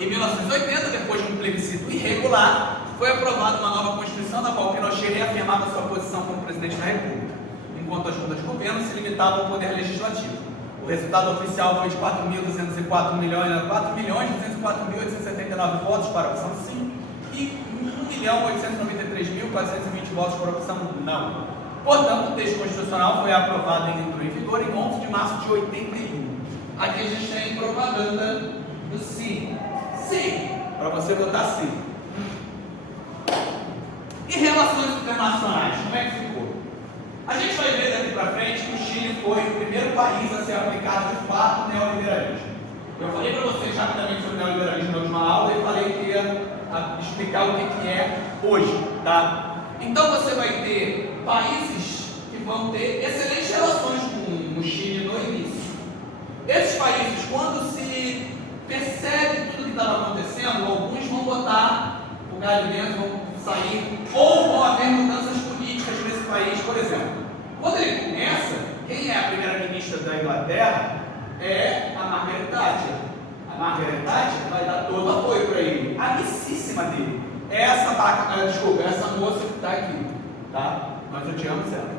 Em 1980, depois de um plebiscito irregular, foi aprovada uma nova Constituição na qual Pinochet reafirmava sua posição como presidente da República, enquanto as juntas de governo se limitavam ao poder legislativo. O resultado oficial foi de 4.204.879 votos para a opção sim e 1.893.420 votos para a opção não. Portanto, o texto constitucional foi aprovado e entrou em vigor em 11 de março de 81. Aqui a gente tem propaganda do sim. Sim, para você votar sim. E relações internacionais, como é que ficou? A gente vai ver daqui para frente que o Chile foi o primeiro país a ser aplicado de fato o neoliberalismo. Eu falei para vocês rapidamente sobre o neoliberalismo na última aula e falei que ia explicar o que é hoje, tá? Então você vai ter países que vão ter excelentes relações com o Chile no início. Esses países, quando se percebe tudo que estava acontecendo, alguns vão botar o galho dentro, vão sair, ou vão haver mudanças políticas nesse país, por exemplo. Quando ele começa, quem é a primeira-ministra da Inglaterra é a Margaret Thatcher. A Margaret Thatcher vai dar todo o apoio para ele, amicíssima dele. Essa moça que está aqui, tá? Nós odiamos ela.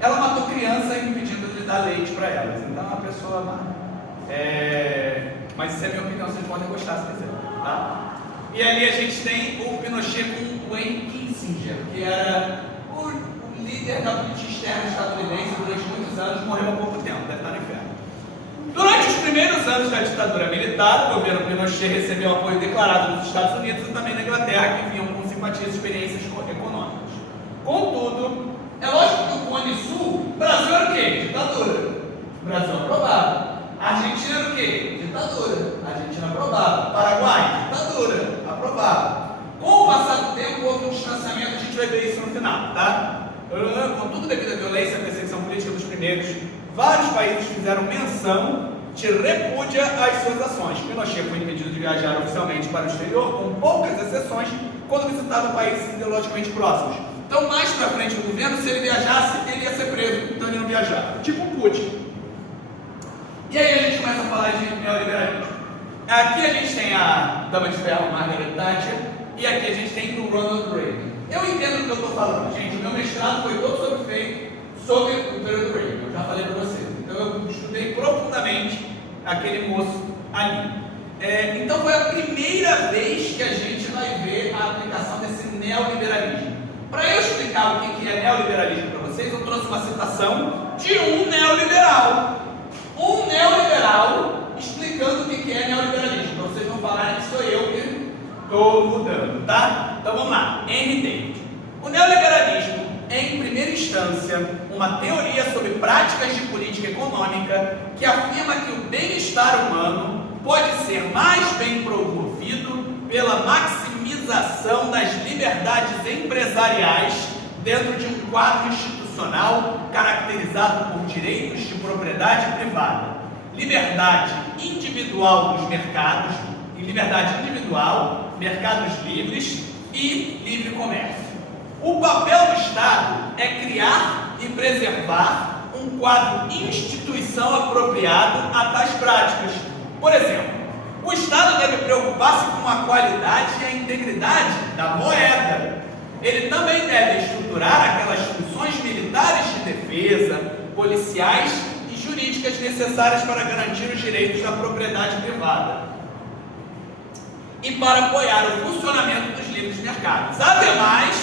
Ela matou criança impedindo de dar leite para elas, então é uma pessoa má. Mas isso é a minha opinião, vocês podem gostar se quiser, tá? E ali a gente tem o Pinochet com o Henry Kissinger, que era o líder da política externa estadunidense durante muitos anos, morreu há pouco tempo, deve estar no inferno. Durante os primeiros anos da ditadura militar, o governo Pinochet recebeu apoio declarado dos Estados Unidos e também da Inglaterra, que vinham com simpatias e experiências econômicas. Contudo, é lógico que o Cone Sul, Brasil era o quê? Ditadura. Brasil aprovava. Argentina era o quê? Ditadura. Argentina aprovava. Paraguai? Ditadura. Aprovava. Com o passar do tempo, houve um distanciamento, a gente vai ver isso no final, tá? Contudo, devido à violência e à perseguição política dos primeiros, vários países fizeram menção repudia as suas ações. Pinochet foi impedido de viajar oficialmente para o exterior, com poucas exceções, quando visitava países ideologicamente próximos. Então, mais para frente no governo, se ele viajasse, ele ia ser preso, então ele não viajava. Tipo o Putin. E aí a gente começa a falar de neoliberalismo. Aqui a gente tem a Dama de Ferro, Margaret Thatcher, e aqui a gente tem o Ronald Reagan. Eu entendo o que eu estou falando, gente. O meu mestrado foi todo feito sobre o período Reagan, eu já falei para vocês. Então eu estudei profundamente aquele moço ali. Então foi a primeira vez que a gente vai ver a aplicação desse neoliberalismo. Para eu explicar o que é neoliberalismo para vocês, eu trouxe uma citação de um neoliberal. Um neoliberal explicando o que é neoliberalismo, para vocês não falarem que sou eu que estou mudando, tá? Então vamos lá, Henry David. O neoliberalismo é, em primeira instância, uma teoria sobre práticas de política econômica que afirma que o bem-estar humano pode ser mais bem promovido pela maximização das liberdades empresariais dentro de um quadro institucional caracterizado por direitos de propriedade privada, liberdade individual dos mercados, mercados livres e livre comércio. O papel do Estado é criar e preservar um quadro instituição apropriado a tais práticas. Por exemplo, o Estado deve preocupar-se com a qualidade e a integridade da moeda. Ele também deve estruturar aquelas funções militares de defesa, policiais e jurídicas necessárias para garantir os direitos da propriedade privada e para apoiar o funcionamento dos livres mercados. Ademais,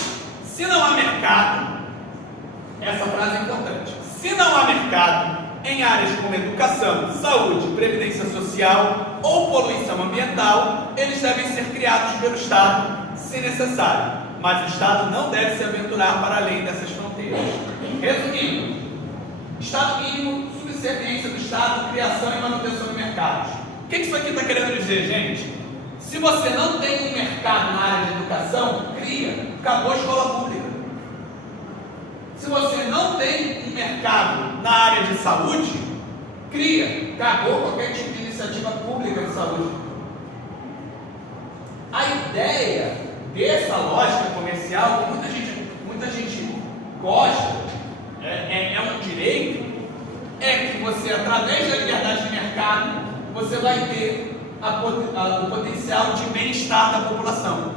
se não há mercado, essa frase é importante, se não há mercado em áreas como educação, saúde, previdência social ou poluição ambiental, eles devem ser criados pelo Estado, se necessário, mas o Estado não deve se aventurar para além dessas fronteiras. Resumindo, Estado mínimo, subserviência do Estado, criação e manutenção de mercados. O que isso aqui está querendo dizer, gente? Se você não tem um mercado na área de educação, cria. Acabou a escola pública. Se você não tem um mercado na área de saúde, cria. Acabou qualquer tipo de iniciativa pública de saúde. A ideia dessa lógica comercial, que muita gente gosta, é um direito, é que você, através da liberdade de mercado, você vai ter o potencial de bem-estar da população.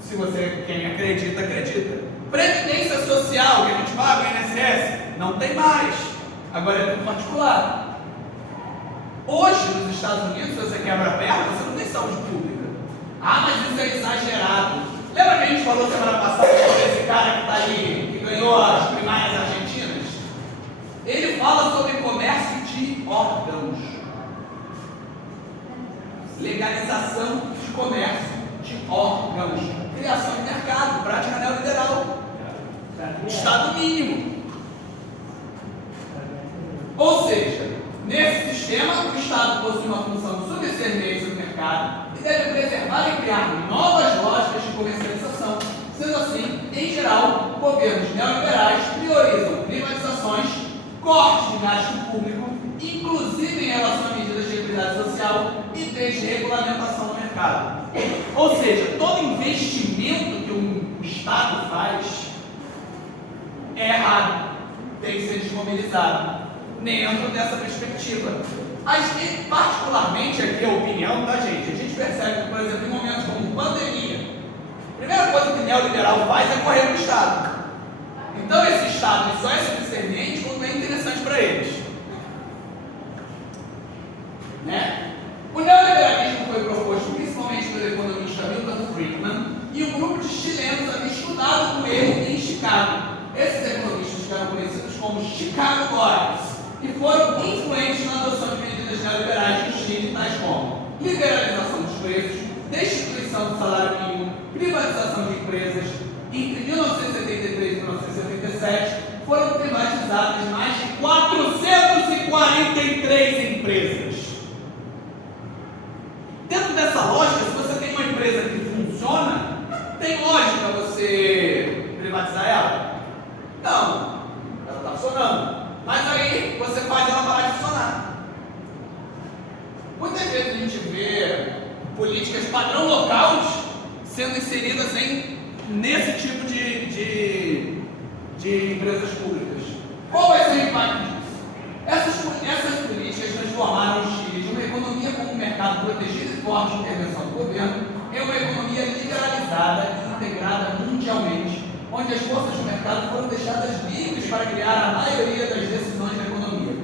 Se você, quem acredita, acredita. Previdência social, que a gente paga, o INSS, não tem mais. Agora é tudo particular. Hoje, nos Estados Unidos, se você quebra a perna, você não tem saúde pública. Ah, mas isso é exagerado. Lembra que a gente falou semana passada sobre esse cara que está aí, que ganhou as primárias argentinas? Ele fala sobre comércio de órgãos. Legalização de comércio de órgãos, criação de mercado, prática neoliberal, Estado mínimo. Ou seja, nesse sistema, o Estado possui uma função de subserviência do mercado e deve preservar e criar novas lógicas de comercialização. Sendo assim, em geral, governos neoliberais priorizam privatizações, cortes de gasto público, inclusive em relação a medidas de equidade social e desregulamentação do mercado. Ou seja, todo investimento que o Estado faz é errado, tem que ser desmobilizado dentro dessa perspectiva. Particularmente aqui a opinião da gente, a gente percebe que, por exemplo, em momentos como pandemia, a primeira coisa que o neoliberal faz é correr para o Estado. Então esse Estado só é subserviente quando é interessante para eles. O neoliberalismo foi proposto principalmente pelo economista Milton Friedman e um grupo de chilenos havia estudado com ele em Chicago. Esses economistas ficaram conhecidos como Chicago Boys e foram influentes na adoção de medidas neoliberais no Chile, tais como liberalização dos preços, destituição do salário mínimo, privatização de empresas. Entre 1973 e 1977 foram privatizadas mais de 443 empresas. Dentro dessa lógica, se você tem uma empresa que funciona, tem lógica você privatizar ela? Não, ela está funcionando. Mas aí você faz ela parar de funcionar. padrão lockout sendo inseridas nesse tipo de empresas públicas. Qual vai ser o impacto disso? Essas políticas transformaram o Chile de uma economia com um mercado protegido e forte de intervenção do governo em uma economia liberalizada e integrada mundialmente, onde as forças do mercado foram deixadas livres para criar a maioria das decisões da economia.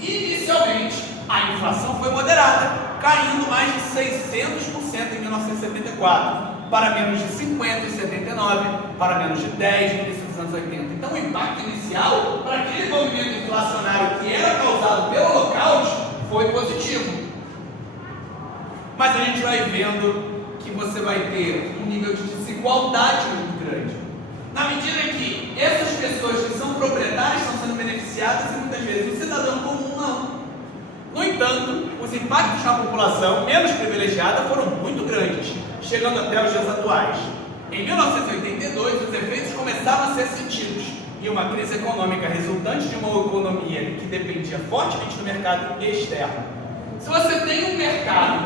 Inicialmente, a inflação foi moderada, caindo mais de 600% em 1974, para menos de 50% em 79, para menos de 10% no início dos anos 80. Então, o impacto inicial para aquele movimento inflacionário que era causado pelo lockout foi positivo. Mas a gente vai vendo que você vai ter um nível de desigualdade muito grande. Na medida em que essas pessoas que são proprietárias estão sendo beneficiadas e muitas vezes o cidadão comum não. No entanto, os impactos na população menos privilegiada foram muito grandes, chegando até os dias atuais. Em 1982, os efeitos começaram a ser sentidos e uma crise econômica resultante de uma economia que dependia fortemente do mercado externo. Se você tem um mercado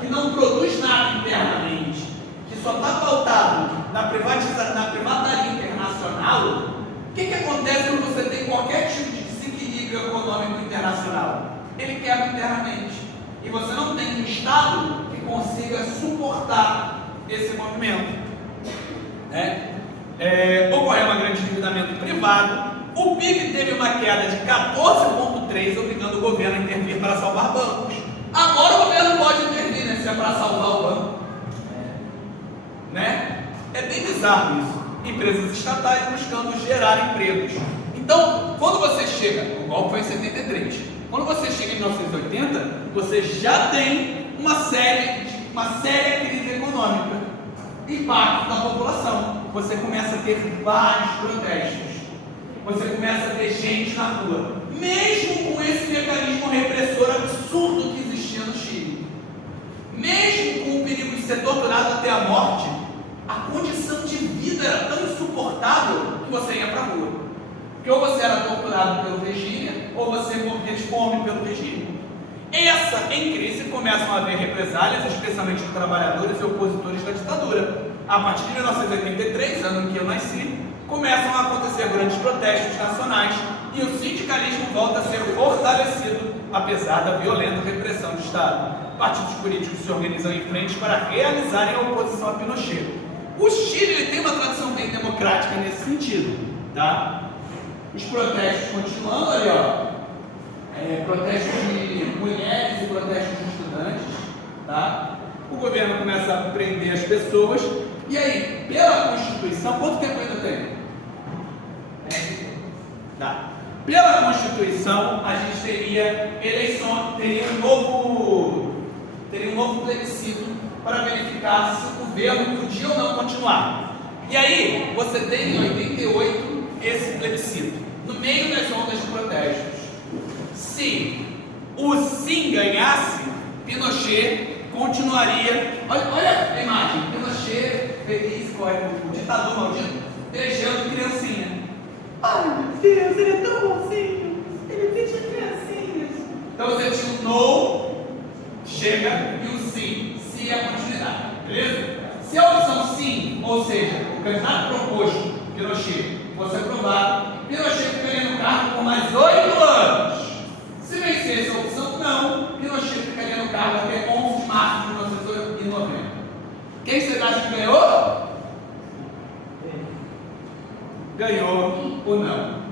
que não produz nada internamente, que só está pautado na privataria internacional, o que acontece quando você tem qualquer tipo de desequilíbrio econômico internacional? Ele quebra internamente. E você não tem um Estado que consiga suportar esse movimento. Ocorreu um grande endividamento privado. O PIB teve uma queda de 14,3%, obrigando o governo a intervir para salvar bancos. Agora o governo pode intervir, né, se é para salvar o banco. É bem bizarro isso. Empresas estatais buscando gerar empregos. Então, quando você chega, o golpe foi em 73, quando você chega em 1980, você já tem uma séria crise econômica, impacto na população. Você começa a ter vários protestos, você começa a ter gente na rua, mesmo com esse mecanismo repressor absurdo que existia no Chile, mesmo com o perigo de ser torturado até a morte, a condição de vida era tão insuportável que você ia para a rua. Porque ou você era torturado pelo regime, ou você morria de fome pelo regime. Em crise começam a haver represálias, especialmente de trabalhadores e opositores da ditadura. A partir de 1983, ano em que eu nasci, começam a acontecer grandes protestos nacionais e o sindicalismo volta a ser fortalecido, apesar da violenta repressão do Estado. Partidos políticos se organizam em frente para realizarem a oposição a Pinochet. O Chile ele tem uma tradição bem democrática nesse sentido, tá? Os protestos continuando ali, protestos de mulheres e protestos de estudantes, tá? O governo começa a prender as pessoas, e aí, pela Constituição, quanto tempo ainda tem? Tá. Pela Constituição, a gente teria eleição, teria um novo plebiscito para verificar se o governo podia ou não continuar. E aí, você tem em 88 esse plebiscito, no meio das ondas de protestos. Se o sim ganhasse, Pinochet continuaria. Olha a imagem: Pinochet feliz com o ditador maldito, beijando criancinha. Ai meu Deus, ele é tão bonzinho, ele beija criancinhas. Então você tinha o no, chega, e o sim, sim é a continuidade, beleza? Se a opção sim, ou seja, o candidato proposto, Pinochet, fosse aprovado, Pinochet ficaria no cargo por mais 8 anos. Se vencesse a opção não, Pinochet ficaria no cargo até 11 de março de 1990. Quem você acha que ganhou? Ganhou o não.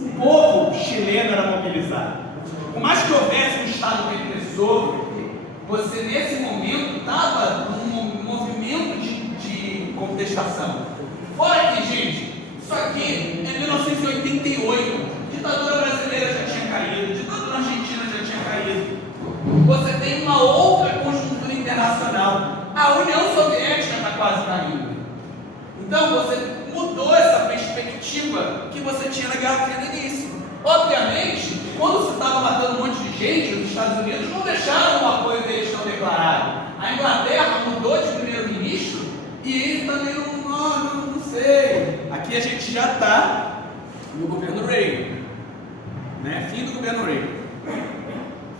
O povo chileno era mobilizado. Por mais que houvesse um Estado repressor, você nesse momento estava num movimento de contestação. Fora que, gente, isso aqui é 1988, ditadura brasileira já tinha caído, ditadura argentina já tinha caído. Você tem uma outra conjuntura internacional, a União Soviética está quase caindo. Então você mudou essa perspectiva que você tinha na Guerra Fria no início. Obviamente, quando você estava matando um monte de gente, os Estados Unidos não deixaram o apoio deles tão declarado. A Inglaterra mudou de primeiro-ministro e ele também não sei. Aqui a gente já está no governo Reagan, né? Fim do governo Reagan.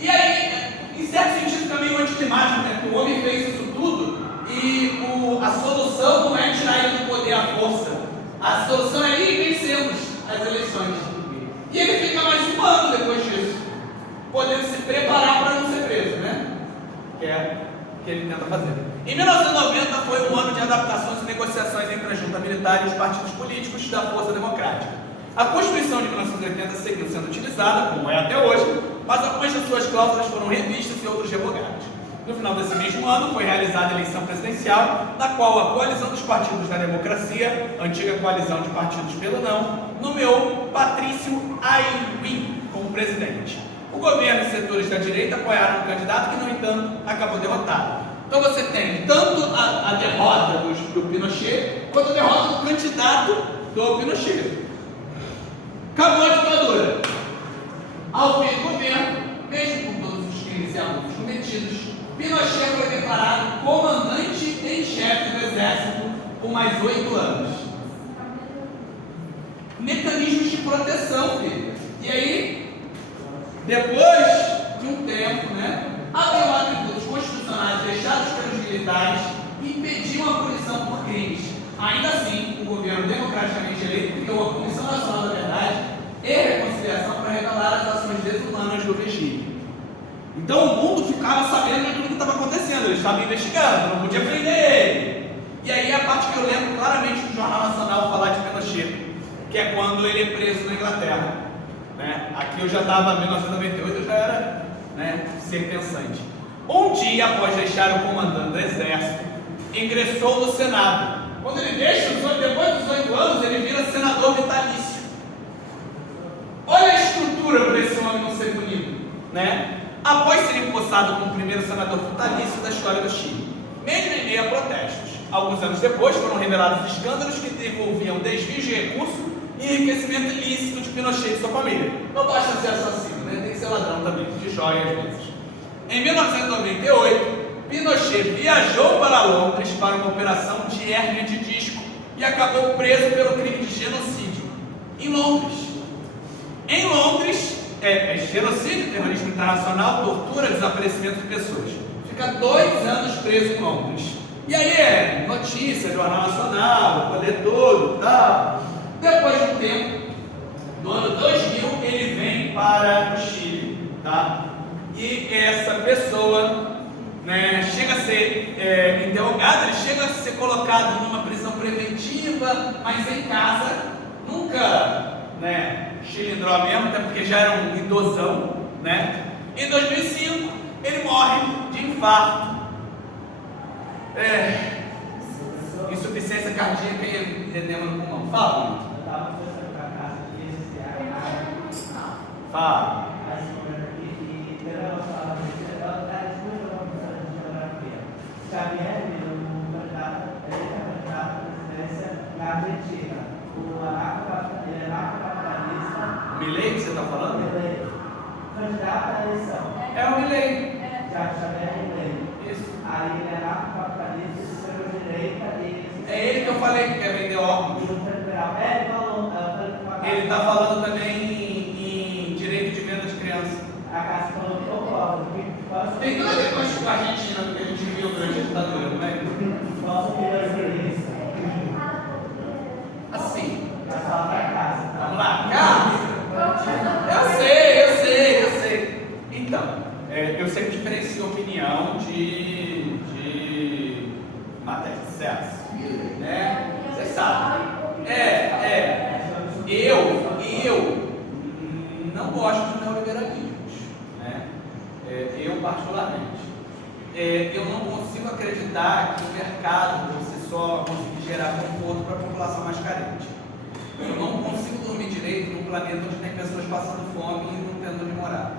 E aí, em certo sentido, também o anticlimático, né? o homem fez isso tudo e a solução não é tirar ele do poder à força. A solução é ir vencemos as eleições. E ele fica mais um ano depois disso, podendo se preparar para não ser preso, né? Que é o que ele tenta fazer. Em 1990 foi um ano de adaptações e negociações entre a junta militar e os partidos políticos da Força Democrática. A Constituição de 1980 seguiu sendo utilizada, como é até hoje, mas algumas de suas cláusulas foram revistas e outras revogadas. No final desse mesmo ano foi realizada a eleição presidencial, na qual a coalizão dos partidos da democracia, antiga coalizão de partidos pelo não, nomeou Patrício Aylwin como presidente. O governo e setores da direita apoiaram um candidato que, no entanto, acabou derrotado. Então você tem tanto a derrota do Pinochet, quanto a derrota do candidato do Pinochet. Acabou a ditadura. Ao fim do governo, mesmo com todos os crimes e abusos cometidos, Pinochet foi declarado comandante em chefe do exército por mais 8 anos. Mecanismos de proteção, filho. E aí, depois de um tempo, né, havia atributos constitucionais deixados pelos militares que impediam a punição por crimes. Ainda assim, o governo democraticamente eleito criou a Comissão Nacional da Verdade e Reconciliação para revelar as ações desumanas do regime. Então o mundo ficava sabendo de tudo que estava acontecendo, eles estavam investigando, não podia prender ele. E aí a parte que eu lembro claramente do Jornal Nacional falar de Pinochet, que é quando ele é preso na Inglaterra. Né? Aqui eu já estava, em 1998, eu já era, né, ser pensante. Um dia após deixar o comandante do exército, ingressou no Senado. Quando ele deixa, depois dos 8 anos, ele vira senador vitalício. Olha a estrutura para esse homem não ser punido, né? Após ser empossado como o primeiro senador vitalício da história do Chile, mesmo em meio a protestos. Alguns anos depois foram revelados escândalos que envolviam desvio de recursos e enriquecimento ilícito de Pinochet e sua família. Não basta ser assassino, né? Tem que ser ladrão também, de joia às vezes. Em 1998, Pinochet viajou para Londres para uma operação de hérnia de disco e acabou preso pelo crime de genocídio em Londres. Em Londres, genocídio, terrorismo internacional, tortura, desaparecimento de pessoas. Fica 2 anos preso em Londres. E aí notícia, Jornal Nacional, o poder todo, tal. Depois de um tempo, no ano 2000, ele vem para o Chile, tá? E essa pessoa, né, chega a ser interrogado, ele chega a ser colocado numa prisão preventiva, mas em casa, nunca, né, chilindrou mesmo, até porque já era um idosão, né? Em 2005, ele morre de infarto, insuficiência cardíaca e edema no pulmão. Fala, fala. Milei que você está falando? Milei. Candidato à eleição. É o Milei. Xavier Milei. Isso. Aí ele é anarcocapitalista, extrema-direita e... É ele que eu falei que quer vender órgãos. Ele falou... Ele está falando também em direito de venda de criança. A Cássia falou que concordo. Tem tudo a ver com a Argentina, do que a gente viu durante a ditadura, não é? Posso querer isso? Assim. Vai falar pra casa. Vamos lá. Carlos. Eu sei. Então, eu sempre diferencio opinião de matéria, certo? Né? Você sabe. Eu não gosto de neoliberalismos, né? Eu particularmente. Eu não consigo acreditar que o mercado por si só consiga gerar conforto para a população mais carente. Eu não consigo dormir direito num planeta onde tem pessoas passando fome e não tendo onde morar.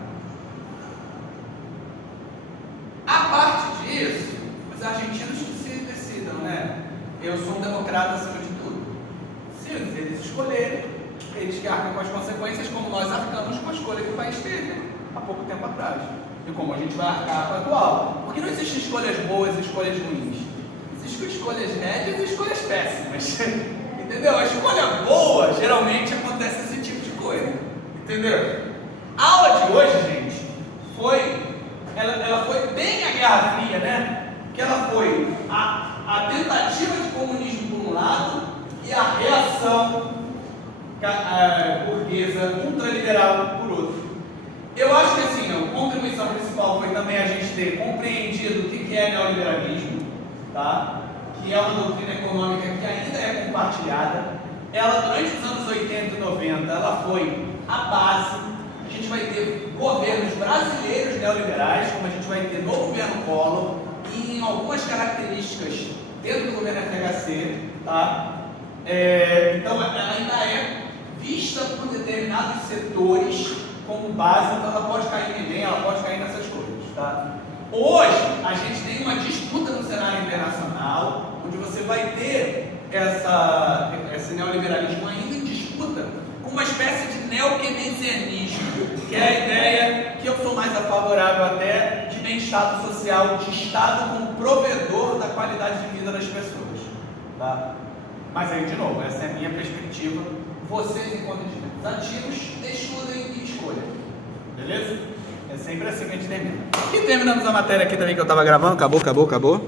A parte disso, os argentinos que se decidam, né? Eu sou um democrata acima de tudo. Se eles escolherem, eles que arcam com as consequências, como nós arcamos com a escolha que o país teve há pouco tempo atrás. E como a gente vai arcar com a atual. Porque não existem escolhas boas e escolhas ruins. Existem escolhas médias e escolhas péssimas. Entendeu? A escolha boa, geralmente, acontece esse tipo de coisa. Entendeu? A aula de hoje, gente, ela foi bem a Guerra Fria, né? que ela foi a tentativa de comunismo por um lado e a reação burguesa ultraliberal por outro. Eu acho que assim, a contribuição principal foi também a gente ter compreendido o que é neoliberalismo, tá? Que é uma doutrina econômica que ainda é compartilhada. Ela, durante os anos 80 e 90, ela foi a base. A gente vai ter governos brasileiros neoliberais, como a gente vai ter no governo Collor, e em algumas características dentro do governo FHC, tá? Então, ela ainda é vista por determinados setores como base, então ela pode cair em Enem, ela pode cair nessas coisas, tá? Hoje, a gente tem uma disputa no cenário internacional, onde você vai ter esse neoliberalismo ainda em disputa com uma espécie de neo-keynesianismo, que é a ideia que eu sou mais favorável até de bem-estar social, de Estado como provedor da qualidade de vida das pessoas, tá? Mas aí, de novo, essa é a minha perspectiva. Vocês, enquanto indivíduos ativos, estudem e escolham. Beleza? É sempre assim que a gente termina. E terminamos a matéria aqui também que eu estava gravando. Acabou.